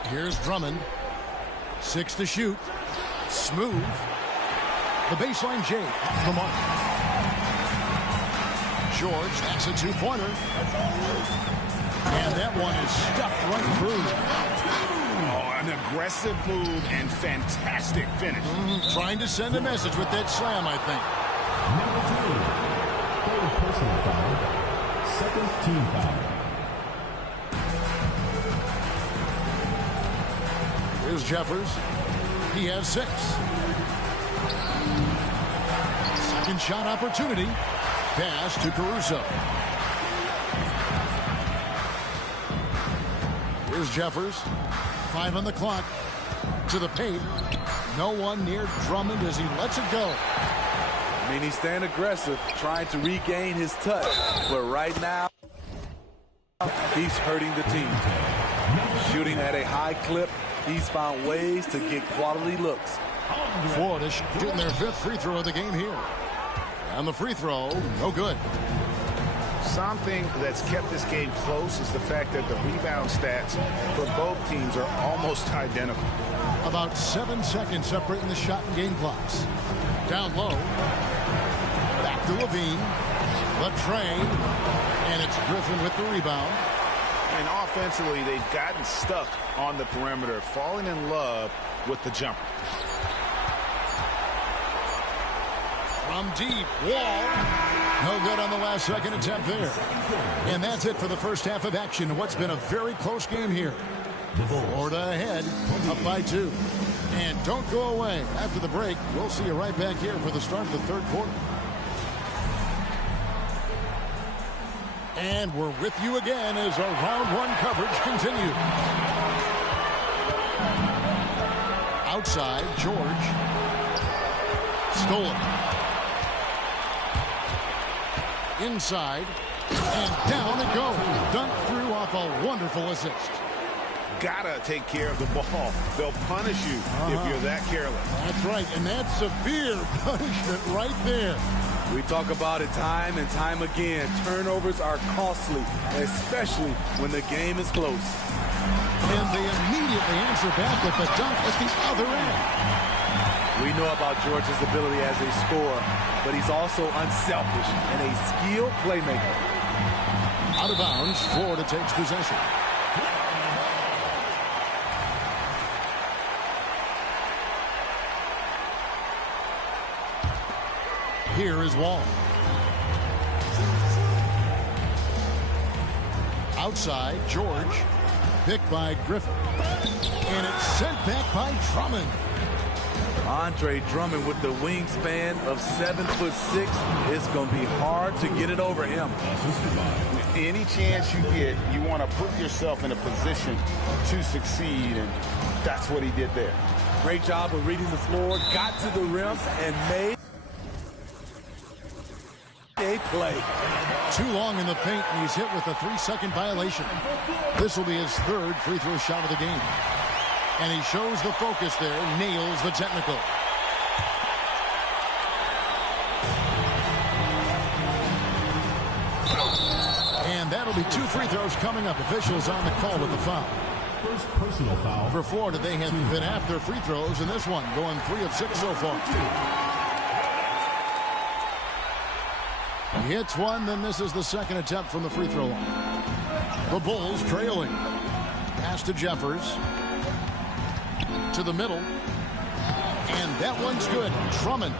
Here's Drummond. 6 to shoot. Smooth. The baseline J. The mark. George, that's a 2-pointer. And that one is stuffed right through. Oh, an aggressive move and fantastic finish. Trying to send a message with that slam, I think. Number 2, third personal foul, second team foul. Here's Jeffers. He has 6. Second shot opportunity. Pass to Caruso. Here's Jeffers. 5 on the clock. To the paint. No one near Drummond as he lets it go. I mean, he's staying aggressive, trying to regain his touch. But right now, he's hurting the team. Shooting at a high clip. He's found ways to get quality looks. Florida shooting their 5th free throw of the game here. And the free throw, no good. Something that's kept this game close is the fact that the rebound stats for both teams are almost identical. About 7 seconds separating the shot and game clocks. Down low. Back to Levine. The train. And it's Griffin with the rebound. And offensively, they've gotten stuck on the perimeter, falling in love with the jumper. From deep, Wall. No good on the last second attempt there. And that's it for the first half of action. What's been a very close game here. Florida ahead, up by 2. And don't go away. After the break, we'll see you right back here for the start of the third quarter. And we're with you again as our round 1 coverage continues. Outside, George. Stolen. Inside. And down it goes. Dunked through off a wonderful assist. Gotta take care of the ball. They'll punish you if you're that careless. That's right, and that's severe punishment right there. We talk about it time and time again. Turnovers are costly, especially when the game is close. And they immediately answer back with the dunk at the other end. We know about George's ability as a scorer, but he's also unselfish and a skilled playmaker. Out of bounds, Florida takes possession. Here is Wall. Outside, George. Picked by Griffin. And it's sent back by Drummond. Andre Drummond with the wingspan of 7'6". It's going to be hard to get it over him. Any chance you get, you want to put yourself in a position to succeed, and that's what he did there. Great job of reading the floor, got to the rim, and made a play. Too long in the paint, and he's hit with a 3-second violation. This will be his 3rd free throw shot of the game. And he shows the focus there, nails the technical. And that'll be 2 free throws coming up. Officials on the call with the foul. First personal foul. For Florida, they have hit half their free throws in this one, going 3 of 6 so far. He hits one, then misses the second attempt from the free throw line. The Bulls trailing. Pass to Jeffers. To the middle. And that one's good. Drummond.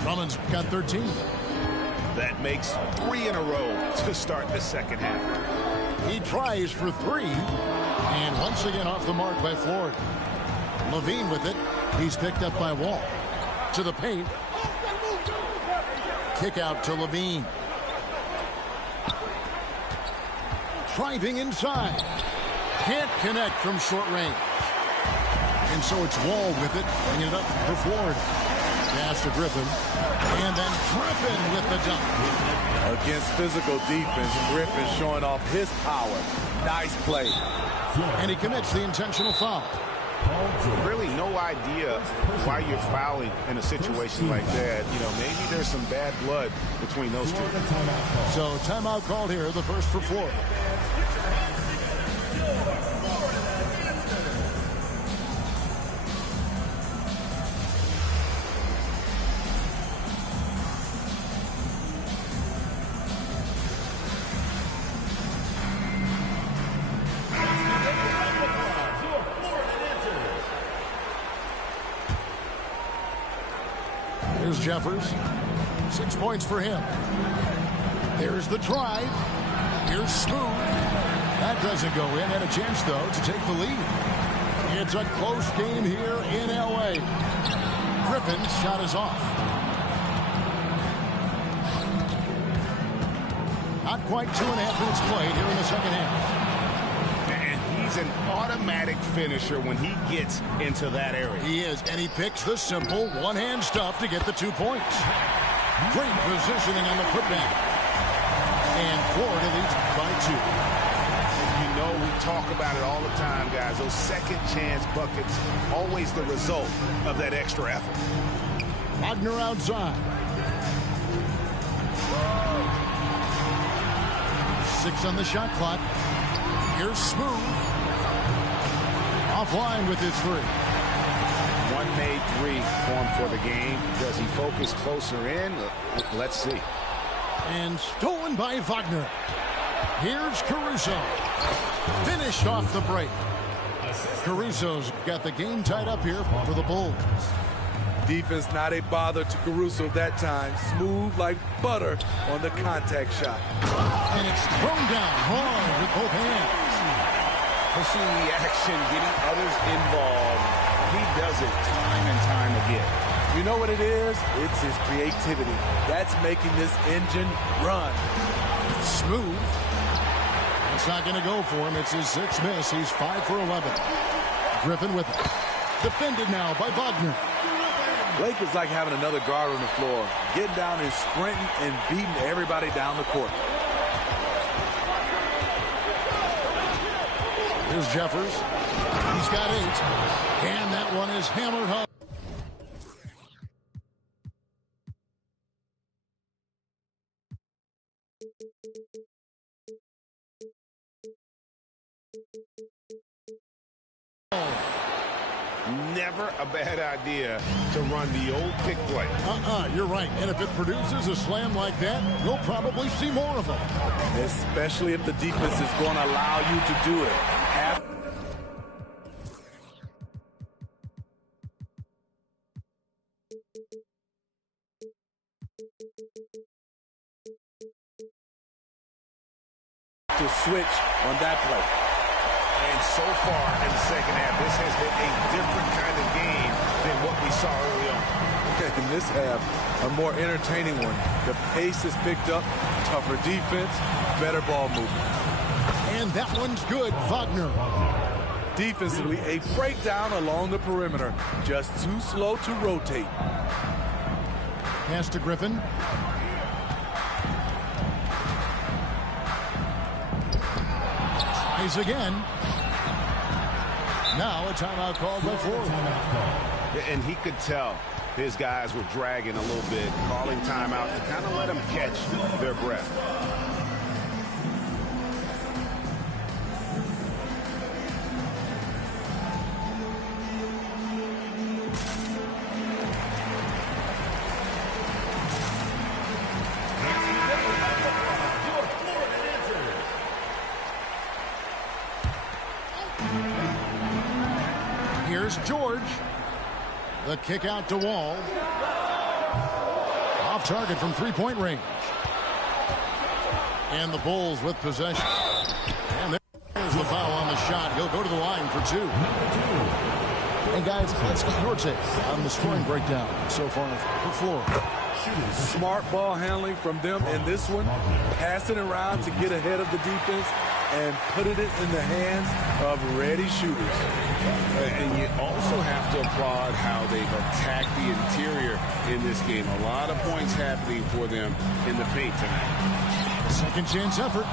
Drummond's got 13. That makes 3 in a row to start the second half. He tries for 3. And once again off the mark by Florida. Levine with it. He's picked up by Wall. To the paint. Kick out to Levine. Driving inside. Can't connect from short range. And so it's Wall with it, bringing it up for Florida. Pass to Griffin. And then Griffin with the dunk. Against physical defense, Griffin showing off his power. Nice play. And he commits the intentional foul. Really no idea why you're fouling in a situation like that. You know, maybe there's some bad blood between those two. So timeout called here, the first for Florida. Here's Jeffers. 6 points for him. There's the drive. Here's Smooth. That doesn't go in. Had a chance, though, to take the lead. It's a close game here in L.A. Griffin's shot is off. Not quite 2.5 minutes played here in the second half. And he's an automatic finisher when he gets into that area. He is, and he picks the simple one-hand stuff to get the 2 points. Great positioning on the putback. And Florida leads by 2. You know, we talk about it all the time, guys. Those second chance buckets, always the result of that extra effort. Wagner outside. 6 on the shot clock. Here's Smooth. Offline with his 3. One made 3 for him for the game. Does he focus closer in? Let's see. And stolen by Wagner. Here's Caruso. Finished off the break. Caruso's got the game tied up here for the Bulls. Defense not a bother to Caruso that time. Smooth like butter on the contact shot. And it's thrown down hard with both hands. Pushing the action, getting others involved. He does it time and time again. You know what it is? It's his creativity. That's making this engine run. Smooth. It's not going to go for him. It's his 6th miss. He's 5 for 11. Griffin with it. Defended now by Wagner. Lakers like having another guard on the floor, getting down and sprinting and beating everybody down the court. Here's Jeffers. He's got 8. And that one is hammered home. Never a bad idea to run the old pick play. You're right. And if it produces a slam like that, you'll probably see more of them. Especially if the defense is going to allow you to do it. To switch on that play. And so far in the second half, this has been a different kind of game than what we saw early on. In this half, a more entertaining one. The pace is picked up, tougher defense, better ball movement. And that one's good, Wagner. Defensively, a breakdown along the perimeter. Just too slow to rotate. Pass to Griffin. Tries again. Now a timeout called by Florida. And he could tell his guys were dragging a little bit, calling timeout to kind of let them catch their breath. Here's George. The kick out to Wall. Off target from 3-point range. And the Bulls with possession. And there's the foul on the shot. He'll go to the line for 2. And guys, let's get your take on the scoring breakdown so far for Florida. Smart ball handling from them in this one. Passing around to get ahead of the defense and putting it in the hands of ready shooters. And you also have to applaud how they've attacked the interior in this game. A lot of points happening for them in the paint tonight. Second chance effort.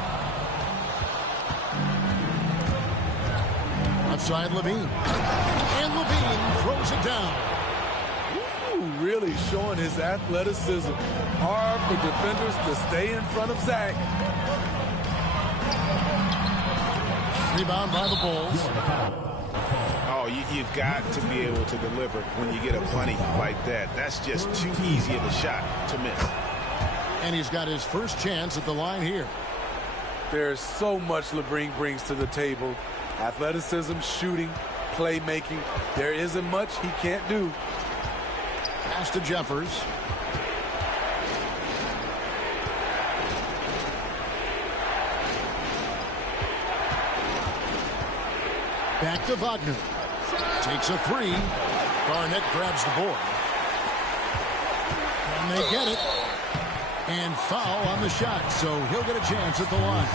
Outside Levine. And Levine throws it down. Ooh, really showing his athleticism. Hard for defenders to stay in front of Zach. Rebound by the Bulls. Oh, you've got to be able to deliver when you get a plenty like that. That's just too easy of a shot to miss. And he's got his first chance at the line here. There's so much Levine brings to the table. Athleticism, shooting, playmaking. There isn't much he can't do. Pass to Jeffers. Back to Wagner. Takes a three. Garnett grabs the board. And they get it. And foul on the shot, so he'll get a chance at the line.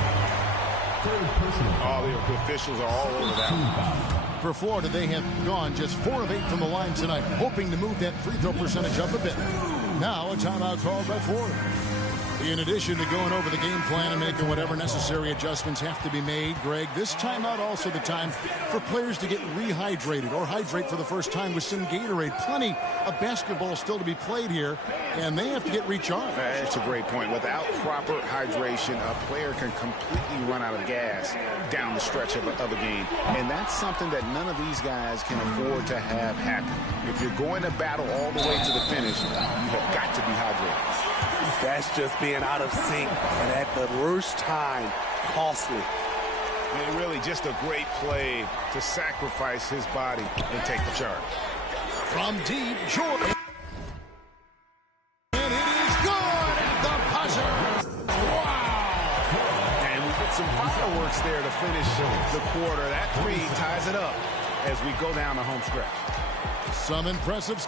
All the officials are all over that. For Florida, they have gone just 4 of 8 from the line tonight, hoping to move that free throw percentage up a bit. Now a timeout called by Florida. In addition to going over the game plan and making whatever necessary adjustments have to be made, Greg, this timeout also the time for players to get rehydrated or hydrate for the first time with some Gatorade. Plenty of basketball still to be played here, and they have to get recharged. That's a great point. Without proper hydration, a player can completely run out of gas down the stretch of a game. And that's something that none of these guys can afford to have happen. If you're going to battle all the way to the finish, you have got to be hydrated. That's just being out of sync and at the worst time, costly. And really just a great play to sacrifice his body and take the charge. From deep, Jordan. And it is good at the buzzer. Wow. And we get some fireworks there to finish the quarter. That three ties it up as we go down the home stretch. Some impressive.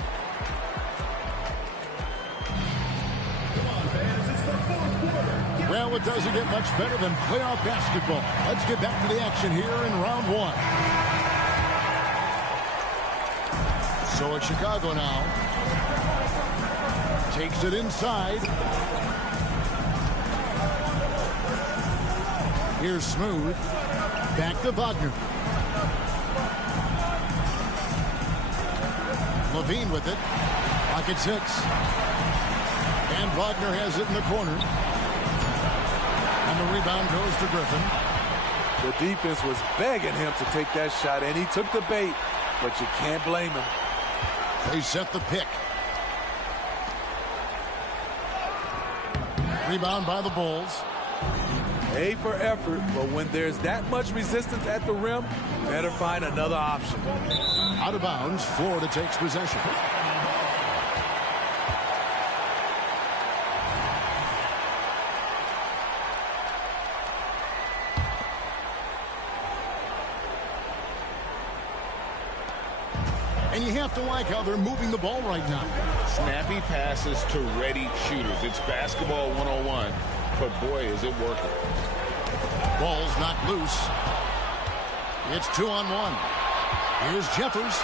Well, it doesn't get much better than playoff basketball. Let's get back to the action here in round 1. So it's Chicago now. Takes it inside. Here's Smooth. Back to Wagner. Levine with it. Pocket 6. And Wagner has it in the corner. And the rebound goes to Griffin. The defense was begging him to take that shot, and he took the bait, but you can't blame him. They set the pick. Rebound by the Bulls. A for effort, but when there's that much resistance at the rim, better find another option. Out of bounds, Florida takes possession. And you have to like how they're moving the ball right now. Snappy passes to ready shooters. It's basketball 101, but boy, is it working. Ball's not loose. It's 2-on-1. Here's Jeffers.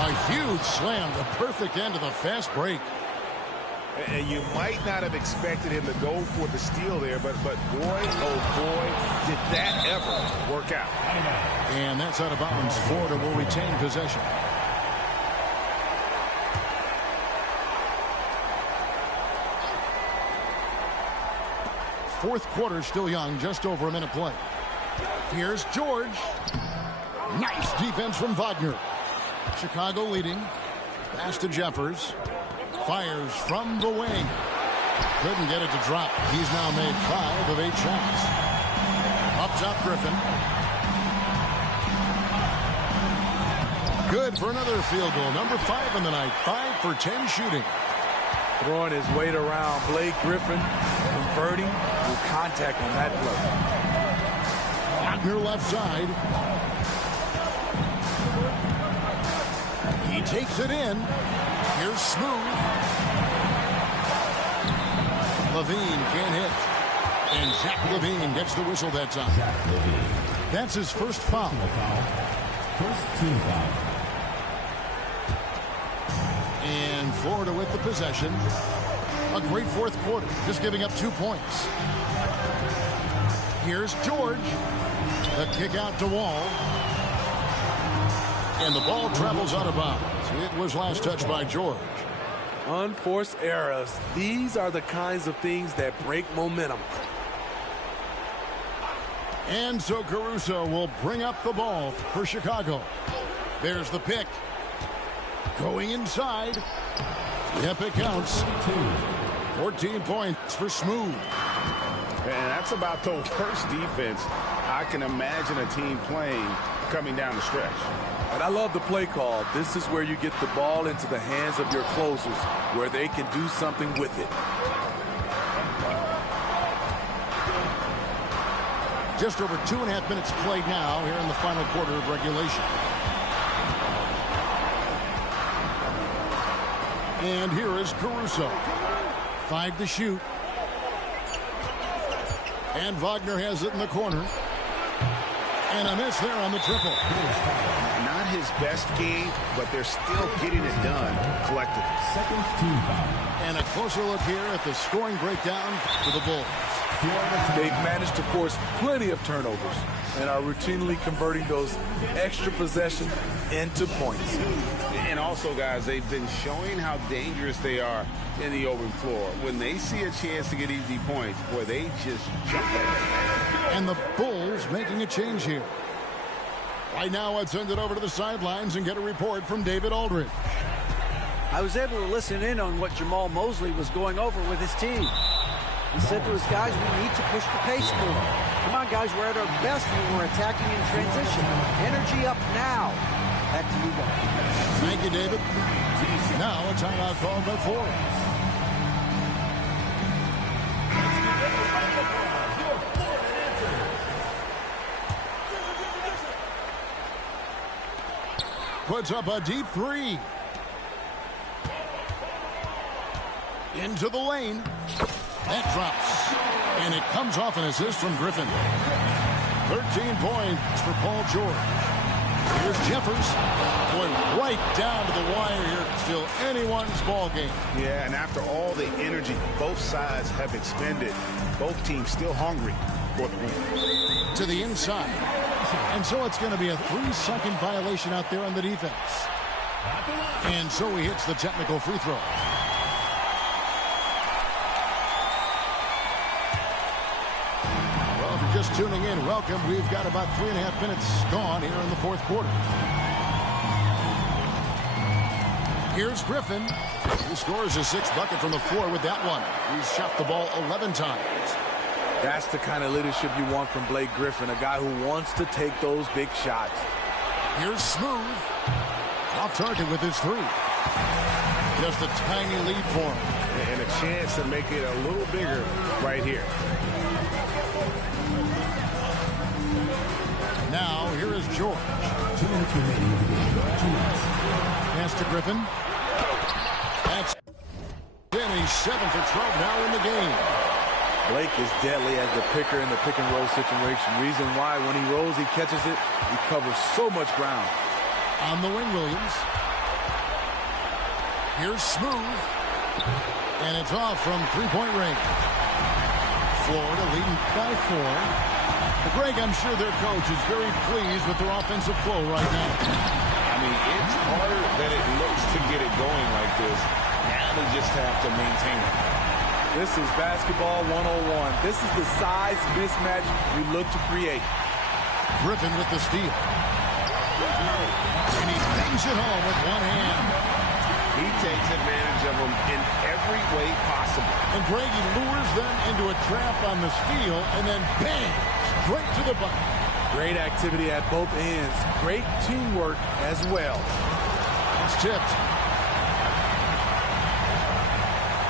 A huge slam, the perfect end of the fast break. And you might not have expected him to go for the steal there, but boy, oh boy, did that ever work out. And that's out of bounds. Florida will retain possession. Fourth quarter still young, just over a minute play. Here's George. Nice defense from Wagner. Chicago leading. Pass to Jeffers. Fires from the wing. Couldn't get it to drop. He's now made 5 of 8 shots. Up top, Griffin. Good for another field goal. Number 5 in the night. 5 for 10 shooting. Throwing his weight around Blake Griffin, converting with contact on that play. Wagner left side. He takes it in. Here's Smooth. Levine can't hit. And Zach Levine gets the whistle that time. That's his first foul. First team foul. And Florida with the possession. A great fourth quarter, just giving up 2 points. Here's George. The kick out to Wall. And the ball travels out of bounds. It was last touched by George. Unforced errors. These are the kinds of things that break momentum. And so Caruso will bring up the ball for Chicago. There's the pick. Going inside. Yep, it counts. 14 points for Smooth. And that's about the worst defense I can imagine a team playing coming down the stretch. And I love the play call. This is where you get the ball into the hands of your closers, where they can do something with it. Just over 2.5 minutes played now here in the final quarter of regulation. And here is Caruso. 5 to shoot. And Wagner has it in the corner. And a miss there on the triple. Not his best game, but they're still getting it done collectively. Second team foul. And a closer look here at the scoring breakdown for the Bulls. They've managed to force plenty of turnovers and are routinely converting those extra possessions into points. And also, guys, they've been showing how dangerous they are in the open floor. When they see a chance to get easy points, boy, they just jump at it. And the Bulls making a change here. Right now, I'd send it over to the sidelines and get a report from David Aldridge. I was able to listen in on what Jamal Mosley was going over with his team. He said to his guys, we need to push the pace more. Come on, guys, we're at our best when we're attacking in transition. Energy up now. Back to you guys. Thank you, David. Now a timeout called by Ford. Puts up a deep three. Into the lane. That drops. And it comes off an assist from Griffin. 13 points for Paul George. Here's Jeffers. Going right down to the wire here. Still anyone's ball game. Yeah, and after all the energy both sides have expended, both teams still hungry for the win. To the inside. And so it's going to be a 3-second violation out there on the defense. And so he hits the technical free throw. Well, if you're just tuning in, welcome. We've got about 3.5 minutes gone here in the fourth quarter. Here's Griffin. He scores his 6th bucket from the floor with that one. He's shot the ball 11 times. That's the kind of leadership you want from Blake Griffin, a guy who wants to take those big shots. Here's Smooth. Off target with his 3. Just a tiny lead for him. And a chance to make it a little bigger right here. Now, here is George. 2 minutes remaining in the game. 2 minutes. Pass to Griffin. That's in. He's 7 for 12 now in the game. Blake is deadly as the picker in the pick-and-roll situation. Reason why, when he rolls, he catches it, he covers so much ground. On the wing, Williams. Here's Smooth. And it's off from three-point range. Florida leading by 4. Greg, I'm sure their coach is very pleased with their offensive flow right now. I mean, it's harder than it looks to get it going like this. Now they just have to maintain it. This is basketball 101. This is the size mismatch we look to create. Griffin with the steal. And he bangs it home with one hand. He takes advantage of them in every way possible. And Greg, he lures them into a trap on the steal, and then bang, straight to the bucket. Great activity at both ends. Great teamwork as well. It's tipped.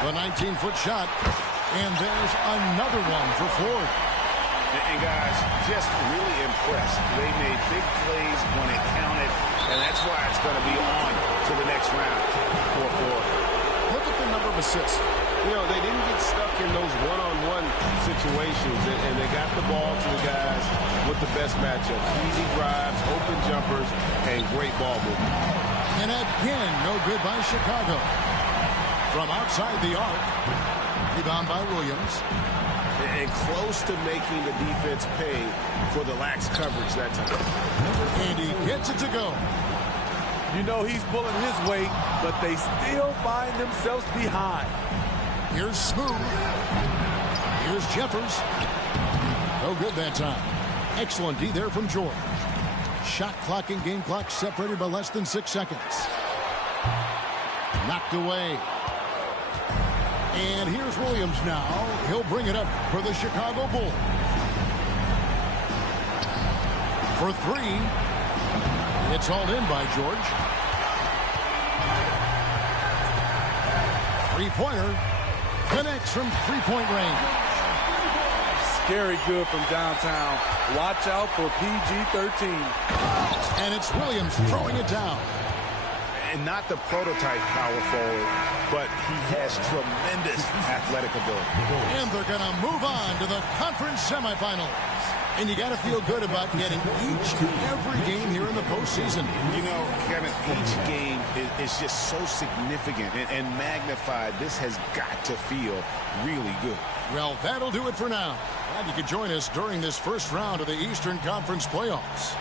The 19-foot shot, and there's another one for Ford. And guys, just really impressed. They made big plays when it counted, and that's why it's going to be on to the next round for Ford. Look at the number of assists. You know, they didn't get stuck in those one-on-one situations, and they got the ball to the guys with the best matchups. Easy drives, open jumpers, and great ball movement. And again, no good by Chicago. From outside the arc, rebound by Williams. And close to making the defense pay for the lax coverage that time. And he gets it to go. You know he's pulling his weight, but they still find themselves behind. Here's Smooth. Here's Jeffers. No good that time. Excellent D there from George. Shot clock and game clock separated by less than 6 seconds. Knocked away. And here's Williams now. He'll bring it up for the Chicago Bulls. For 3. It's all in by George. Three-pointer. Connects from three-point range. Scary good from downtown. Watch out for PG-13. And it's Williams throwing it down. And not the prototype power forward, but he has tremendous athletic ability. And they're going to move on to the conference semifinals. And you got to feel good about getting each and every game here in the postseason. You know, Kevin, each game is just so significant and magnified. This has got to feel really good. Well, that'll do it for now. Glad you could join us during this first round of the Eastern Conference playoffs.